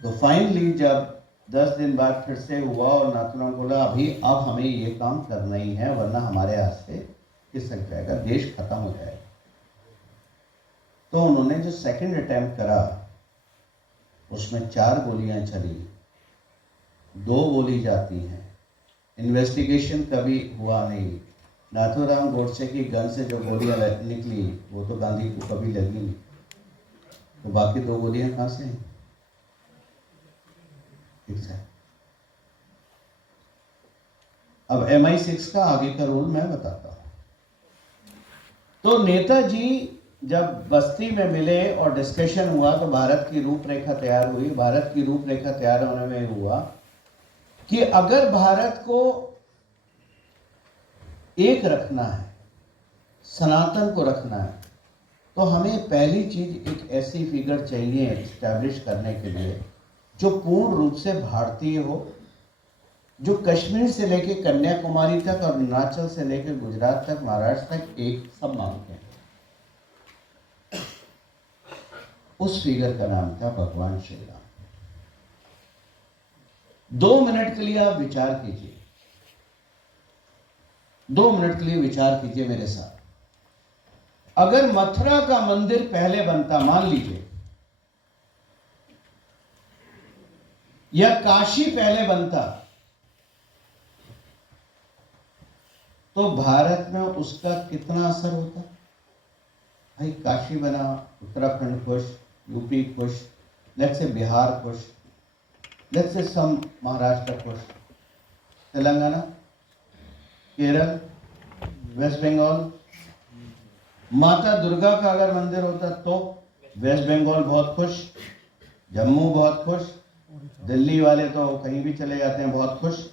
तो फाइनली जब 10 दिन बाद फिर से हुआ और नाथूराम बोला अभी अब हमें ये काम करना ही है, वरना हमारे हाथ से खिसक जाएगा, देश खत्म हो जाएगा। तो उन्होंने जो सेकंड अटेम्प्ट करा उसमें 4 गोलियां चली, 2 गोली जाती हैं, इन्वेस्टिगेशन कभी हुआ नहीं। नाथूराम गोडसे की गन से जो गोलियां निकली वो तो गांधी को कभी लगी नहीं, तो बाकी 2 गोलियां कहां से हैं? ठीक है। अब MI6 का आगे का रोल मैं बताता हूं। तो नेताजी जब बस्ती में मिले और डिस्कशन हुआ तो भारत की रूपरेखा तैयार हुई। भारत की रूपरेखा तैयार होने में हुआ कि अगर भारत को एक रखना है, सनातन को रखना है, तो हमें पहली चीज एक ऐसी फिगर चाहिए एस्टैब्लिश करने के लिए जो पूर्ण रूप से भारतीय हो, जो कश्मीर से लेके कन्याकुमारी तक और अरुणाचल से लेके गुजरात तक, महाराष्ट्र तक एक सब मांगते हैं। उस फिगर का नाम था भगवान श्री राम। 2 मिनट के लिए आप विचार कीजिए, 2 मिनट के लिए विचार कीजिए मेरे साथ। अगर मथुरा का मंदिर पहले बनता, मान लीजिए, या काशी पहले बनता, तो भारत में उसका कितना असर होता? भाई काशी बना, उत्तराखंड खुश, यूपी खुश, लेट्स से बिहार खुश, लेट्स से सम महाराष्ट्र खुश, तेलंगाना, केरल, वेस्ट बंगाल। माता दुर्गा का अगर मंदिर होता तो वेस्ट बंगाल बहुत खुश, जम्मू बहुत खुश, दिल्ली वाले तो कहीं भी चले जाते हैं बहुत खुश।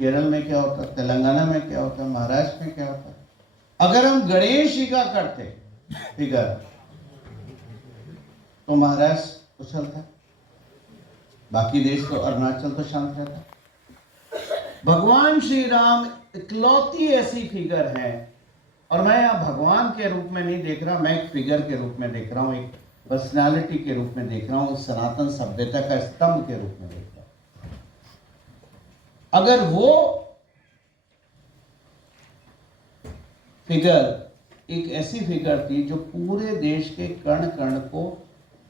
केरल में क्या होता, तेलंगाना में क्या होता, महाराष्ट्र में क्या होता? अगर हम गणेश जी का करते फिगर तो महाराष्ट्र उछलता, बाकी देश तो अरुणाचल तो शांत रहता। भगवान श्री राम इकलौती ऐसी फिगर है, और मैं यहां भगवान के रूप में नहीं देख रहा, मैं एक फिगर के रूप में देख रहा हूं, एक पर्सनालिटी के रूप में देख रहा हूं, सनातन सभ्यता का स्तंभ के रूप में देख रहा हूं। अगर वो फिगर एक ऐसी फिगर थी जो पूरे देश के कण कण को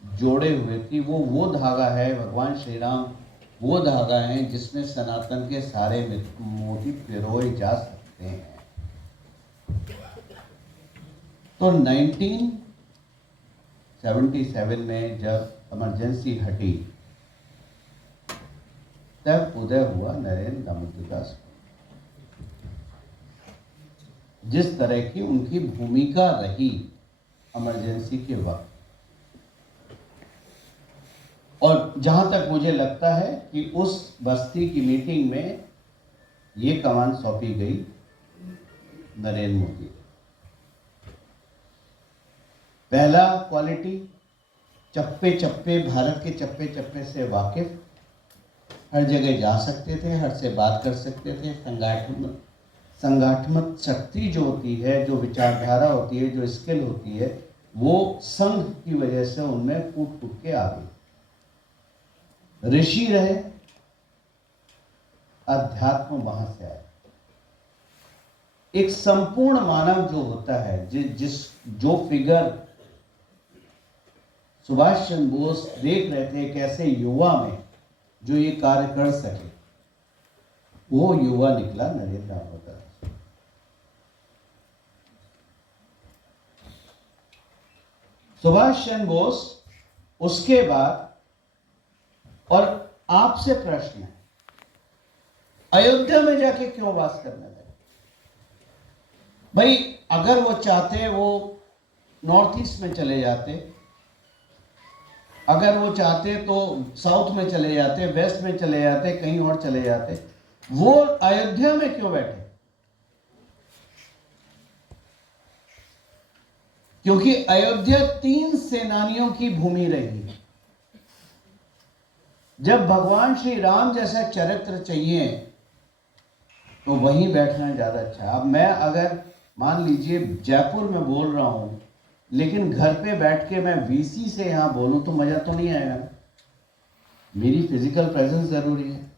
जोड़े हुए थी, वो धागा है भगवान श्री राम, वो धागा है जिसमें सनातन के सारे मोती पिरोए जा सकते हैं। तो 1977 में जब इमरजेंसी हटी, तब उदय हुआ नरेंद्र दामोदर दास। जिस तरह की उनकी भूमिका रही इमरजेंसी के वक्त, और जहां तक मुझे लगता है कि उस बस्ती की मीटिंग में ये कमान सौंपी गई नरेंद्र मोदी। पहला क्वालिटी, चप्पे चप्पे, भारत के चप्पे चप्पे से वाकिफ, हर जगह जा सकते थे, हर से बात कर सकते थे। संगठनात्मक शक्ति जो होती है, जो विचारधारा होती है, जो स्किल होती है, वो संघ की वजह से उनमें फूट फूट के आ गई। ऋषि रहे, अध्यात्म वहां से आया। एक संपूर्ण मानव जो होता है, जो फिगर सुभाष चंद्र बोस देख रहे थे कैसे युवा में जो ये कार्य कर सके, वो युवा निकला नरेंद्र दामोदर। सुभाष चंद्र बोस उसके बाद, और आपसे प्रश्न है, अयोध्या में जाके क्यों वास करने लगे? भाई अगर वो चाहते वो नॉर्थ ईस्ट में चले जाते, अगर वो चाहते तो साउथ में चले जाते, वेस्ट में चले जाते, कहीं और चले जाते। वो अयोध्या में क्यों बैठे? क्योंकि अयोध्या 3 सेनानियों की भूमि रही है। जब भगवान श्री राम जैसा चरित्र चाहिए तो वहीं बैठना ज्यादा अच्छा है। अब मैं अगर मान लीजिए जयपुर में बोल रहा हूं, लेकिन घर पे बैठ के मैं वीसी से यहां बोलूं तो मजा तो नहीं आएगा। मेरी फिजिकल प्रेजेंस जरूरी है।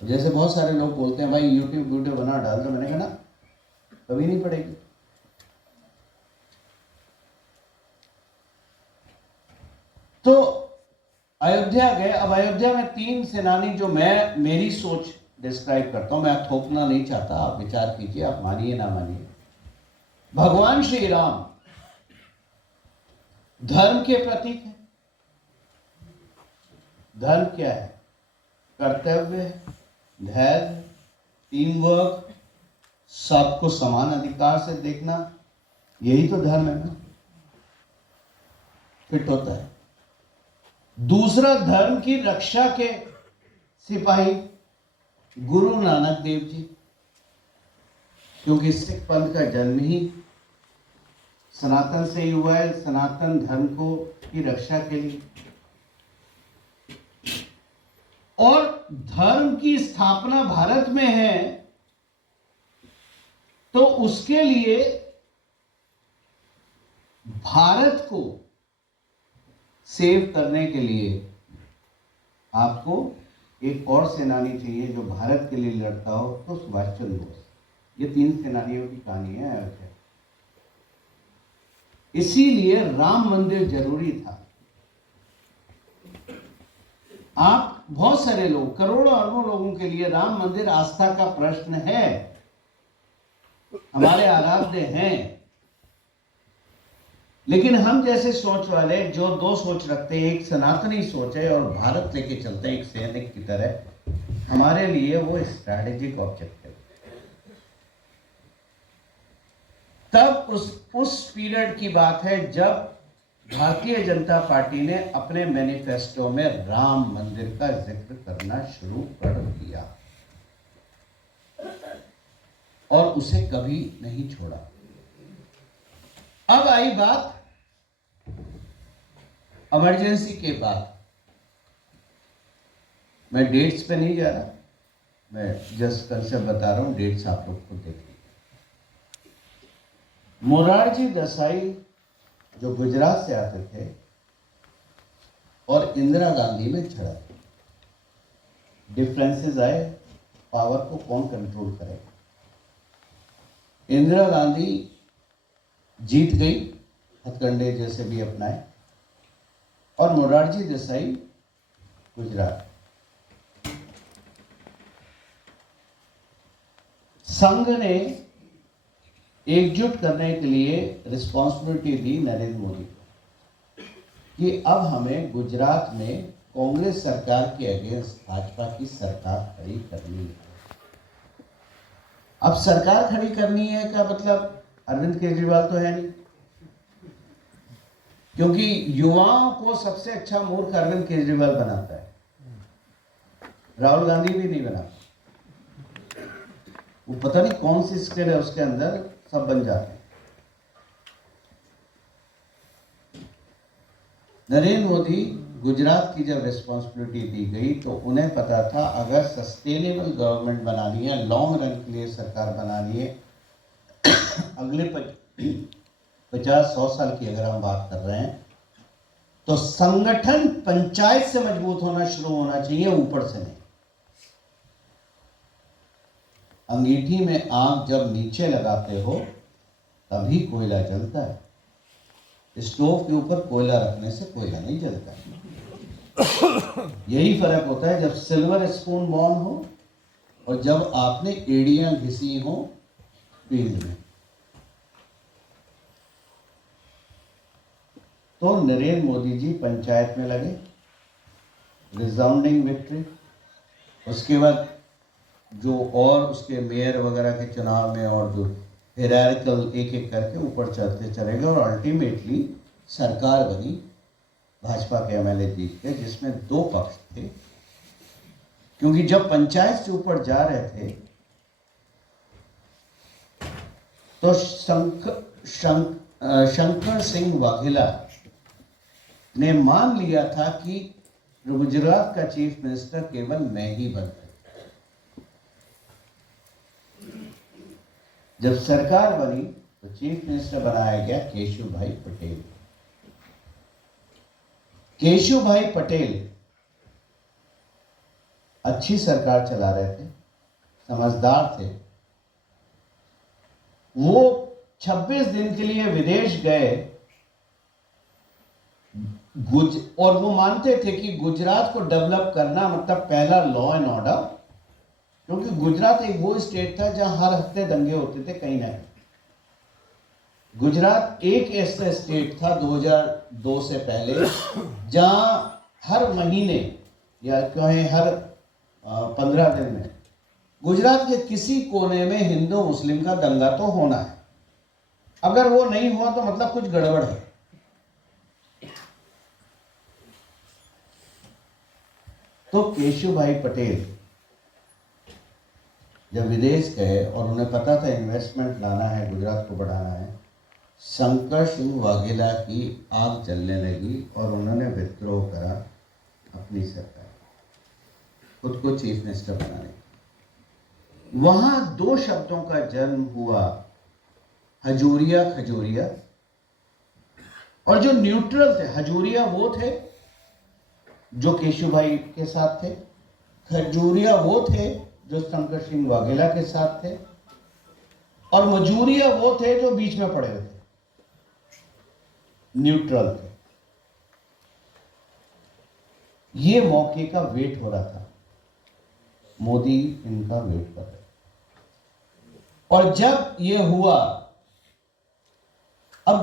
जैसे बहुत सारे लोग बोलते हैं भाई यूट्यूब वीडियो बना डाल दो, मैंने कहा ना, कभी नहीं पड़ेगी। तो अयोध्या गए। अब अयोध्या में 3 सेनानी, जो मैं मेरी सोच डिस्क्राइब करता हूं, मैं थोपना नहीं चाहता, आप विचार कीजिए, आप मानिए ना मानिए। भगवान श्री राम धर्म के प्रतीक है। धर्म क्या है? कर्तव्य है, धैर्य, टीम वर्क, सबको समान अधिकार से देखना, यही तो धर्म है ना, फिट होता है। दूसरा, धर्म की रक्षा के सिपाही गुरु नानक देव जी, क्योंकि सिख पंथ का जन्म ही सनातन से ही हुआ है, सनातन धर्म को की रक्षा के लिए। और धर्म की स्थापना भारत में है, तो उसके लिए भारत को सेव करने के लिए आपको एक और सेनानी चाहिए जो भारत के लिए लड़ता हो, तो सुभाष चंद्र बोस। ये 3 सेनानियों की कहानी है अयोध्या। इसीलिए राम मंदिर जरूरी था। आप बहुत सारे लोग, करोड़ों अरबों लोगों के लिए राम मंदिर आस्था का प्रश्न है, हमारे आराध्य हैं। लेकिन हम जैसे सोच वाले जो 2 सोच रखते हैं, एक सनातनी सोच है और भारत लेके चलते हैं एक सैनिक की तरह, हमारे लिए वो स्ट्रैटेजिक ऑब्जेक्टिव। तब उस पीरियड की बात है जब भारतीय जनता पार्टी ने अपने मैनिफेस्टो में राम मंदिर का जिक्र करना शुरू कर दिया और उसे कभी नहीं छोड़ा। अब आई बात इमरजेंसी के बाद। मैं डेट्स पे नहीं जा रहा, मैं जस्ट कंसेप्ट बता रहा हूं, डेट्स आप लोग को देखिए। मोरारजी देसाई जो गुजरात से आते थे और इंदिरा गांधी में झड़प, डिफरेंसेस आए, पावर को कौन कंट्रोल करे। इंदिरा गांधी जीत गई, हथकंडे जैसे भी अपनाए, और मोरारजी देसाई गुजरात। संघ ने एकजुट करने के लिए रिस्पॉन्सिबिलिटी दी नरेंद्र मोदी को कि अब हमें गुजरात में कांग्रेस सरकार के अगेंस्ट भाजपा की सरकार खड़ी करनी है। अब सरकार खड़ी करनी है का मतलब अरविंद केजरीवाल तो है नहीं, क्योंकि युवाओं को सबसे अच्छा मूर्ख अरविंद केजरीवाल बनाता है, राहुल गांधी भी नहीं बनाता। वो पता नहीं कौन सी स्किल है उसके अंदर, सब बन जाते हैं। नरेंद्र मोदी गुजरात की जब रिस्पॉन्सिबिलिटी दी गई तो उन्हें पता था अगर सस्टेनेबल गवर्नमेंट बनानी है, लॉन्ग रन के लिए सरकार बनानी है, अगले 50-100 साल की अगर हम बात कर रहे हैं, तो संगठन पंचायत से मजबूत होना शुरू होना चाहिए, ऊपर से नहीं। अंगीठी में आग जब नीचे लगाते हो तभी कोयला जलता है, स्टोव के ऊपर कोयला रखने से कोयला नहीं जलता। यही फर्क होता है जब सिल्वर स्पून बॉर्न हो और जब आपने एड़ियां घिसी हो फील्ड में। तो नरेंद्र मोदी जी पंचायत में लगे, रिजाउंडिंग विक्ट्री। उसके बाद जो और उसके मेयर वगैरह के चुनाव में और जो हिरार्किकल एक एक करके ऊपर चलते चले गए और अल्टीमेटली सरकार बनी, भाजपा के एमएलए जीत गए, जिसमें 2 पक्ष थे। क्योंकि जब पंचायत से ऊपर जा रहे थे तो शंकर सिंह वाघेला ने मान लिया था कि गुजरात का चीफ मिनिस्टर केवल मैं ही बन सकता। जब सरकार बनी तो चीफ मिनिस्टर बनाया गया केशु भाई पटेल। केशु भाई पटेल अच्छी सरकार चला रहे थे, समझदार थे। वो 26 दिन के लिए विदेश गए और वो मानते थे कि गुजरात को डेवलप करना मतलब पहला लॉ एंड ऑर्डर, क्योंकि गुजरात एक वो स्टेट था जहां हर हफ्ते दंगे होते थे कहीं ना कहीं। गुजरात एक ऐसा स्टेट था 2002 से पहले जहां हर महीने या कहें हर 15 दिन में गुजरात के किसी कोने में हिंदू मुस्लिम का दंगा तो होना है। अगर वो नहीं हुआ तो मतलब कुछ गड़बड़ है। तो केशु भाई पटेल जब विदेश गए और उन्हें पता था इन्वेस्टमेंट लाना है, गुजरात को बढ़ाना है, शंकर सिंह वाघेला की आग जलने लगी और उन्होंने विद्रोह करा अपनी सरकार। खुद को चीफ मिनिस्टर बनाने। वहां दो शब्दों का जन्म हुआ, हजूरिया खजूरिया। और जो न्यूट्रल थे, हजूरिया वो थे जो केशुभाई के साथ थे, खजूरिया वो थे जो शंकर सिंह वाघेला के साथ थे, और मजूरिया वो थे जो बीच में पड़े हुए थे, न्यूट्रल थे। ये मौके का वेट हो रहा था, मोदी इनका वेट कर रहे। और जब ये हुआ, अब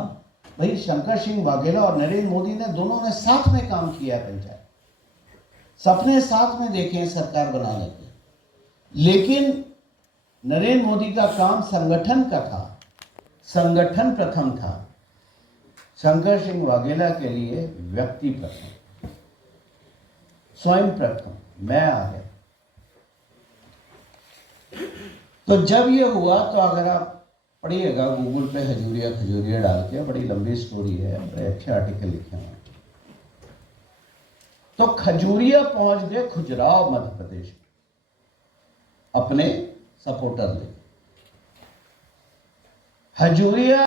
भाई शंकर सिंह वाघेला और नरेंद्र मोदी ने दोनों ने साथ में काम किया है, पंचायत सपने साथ में देखे हैं सरकार बनाने के। लेकिन नरेंद्र मोदी का काम संगठन का था, संगठन प्रथम था। शंकर सिंह वाघेला के लिए व्यक्ति प्रथम, स्वयं प्रथम, मैं आगे। तो जब ये हुआ, तो अगर आप पढ़िएगा गूगल पे हजूरिया खजूरिया डाल के, बड़ी लंबी स्टोरी है, बड़े अच्छे आर्टिकल लिखे हैं। तो खजूरिया पहुंच गए खुजराव मध्य प्रदेश में अपने सपोर्टर लेके। हजूरिया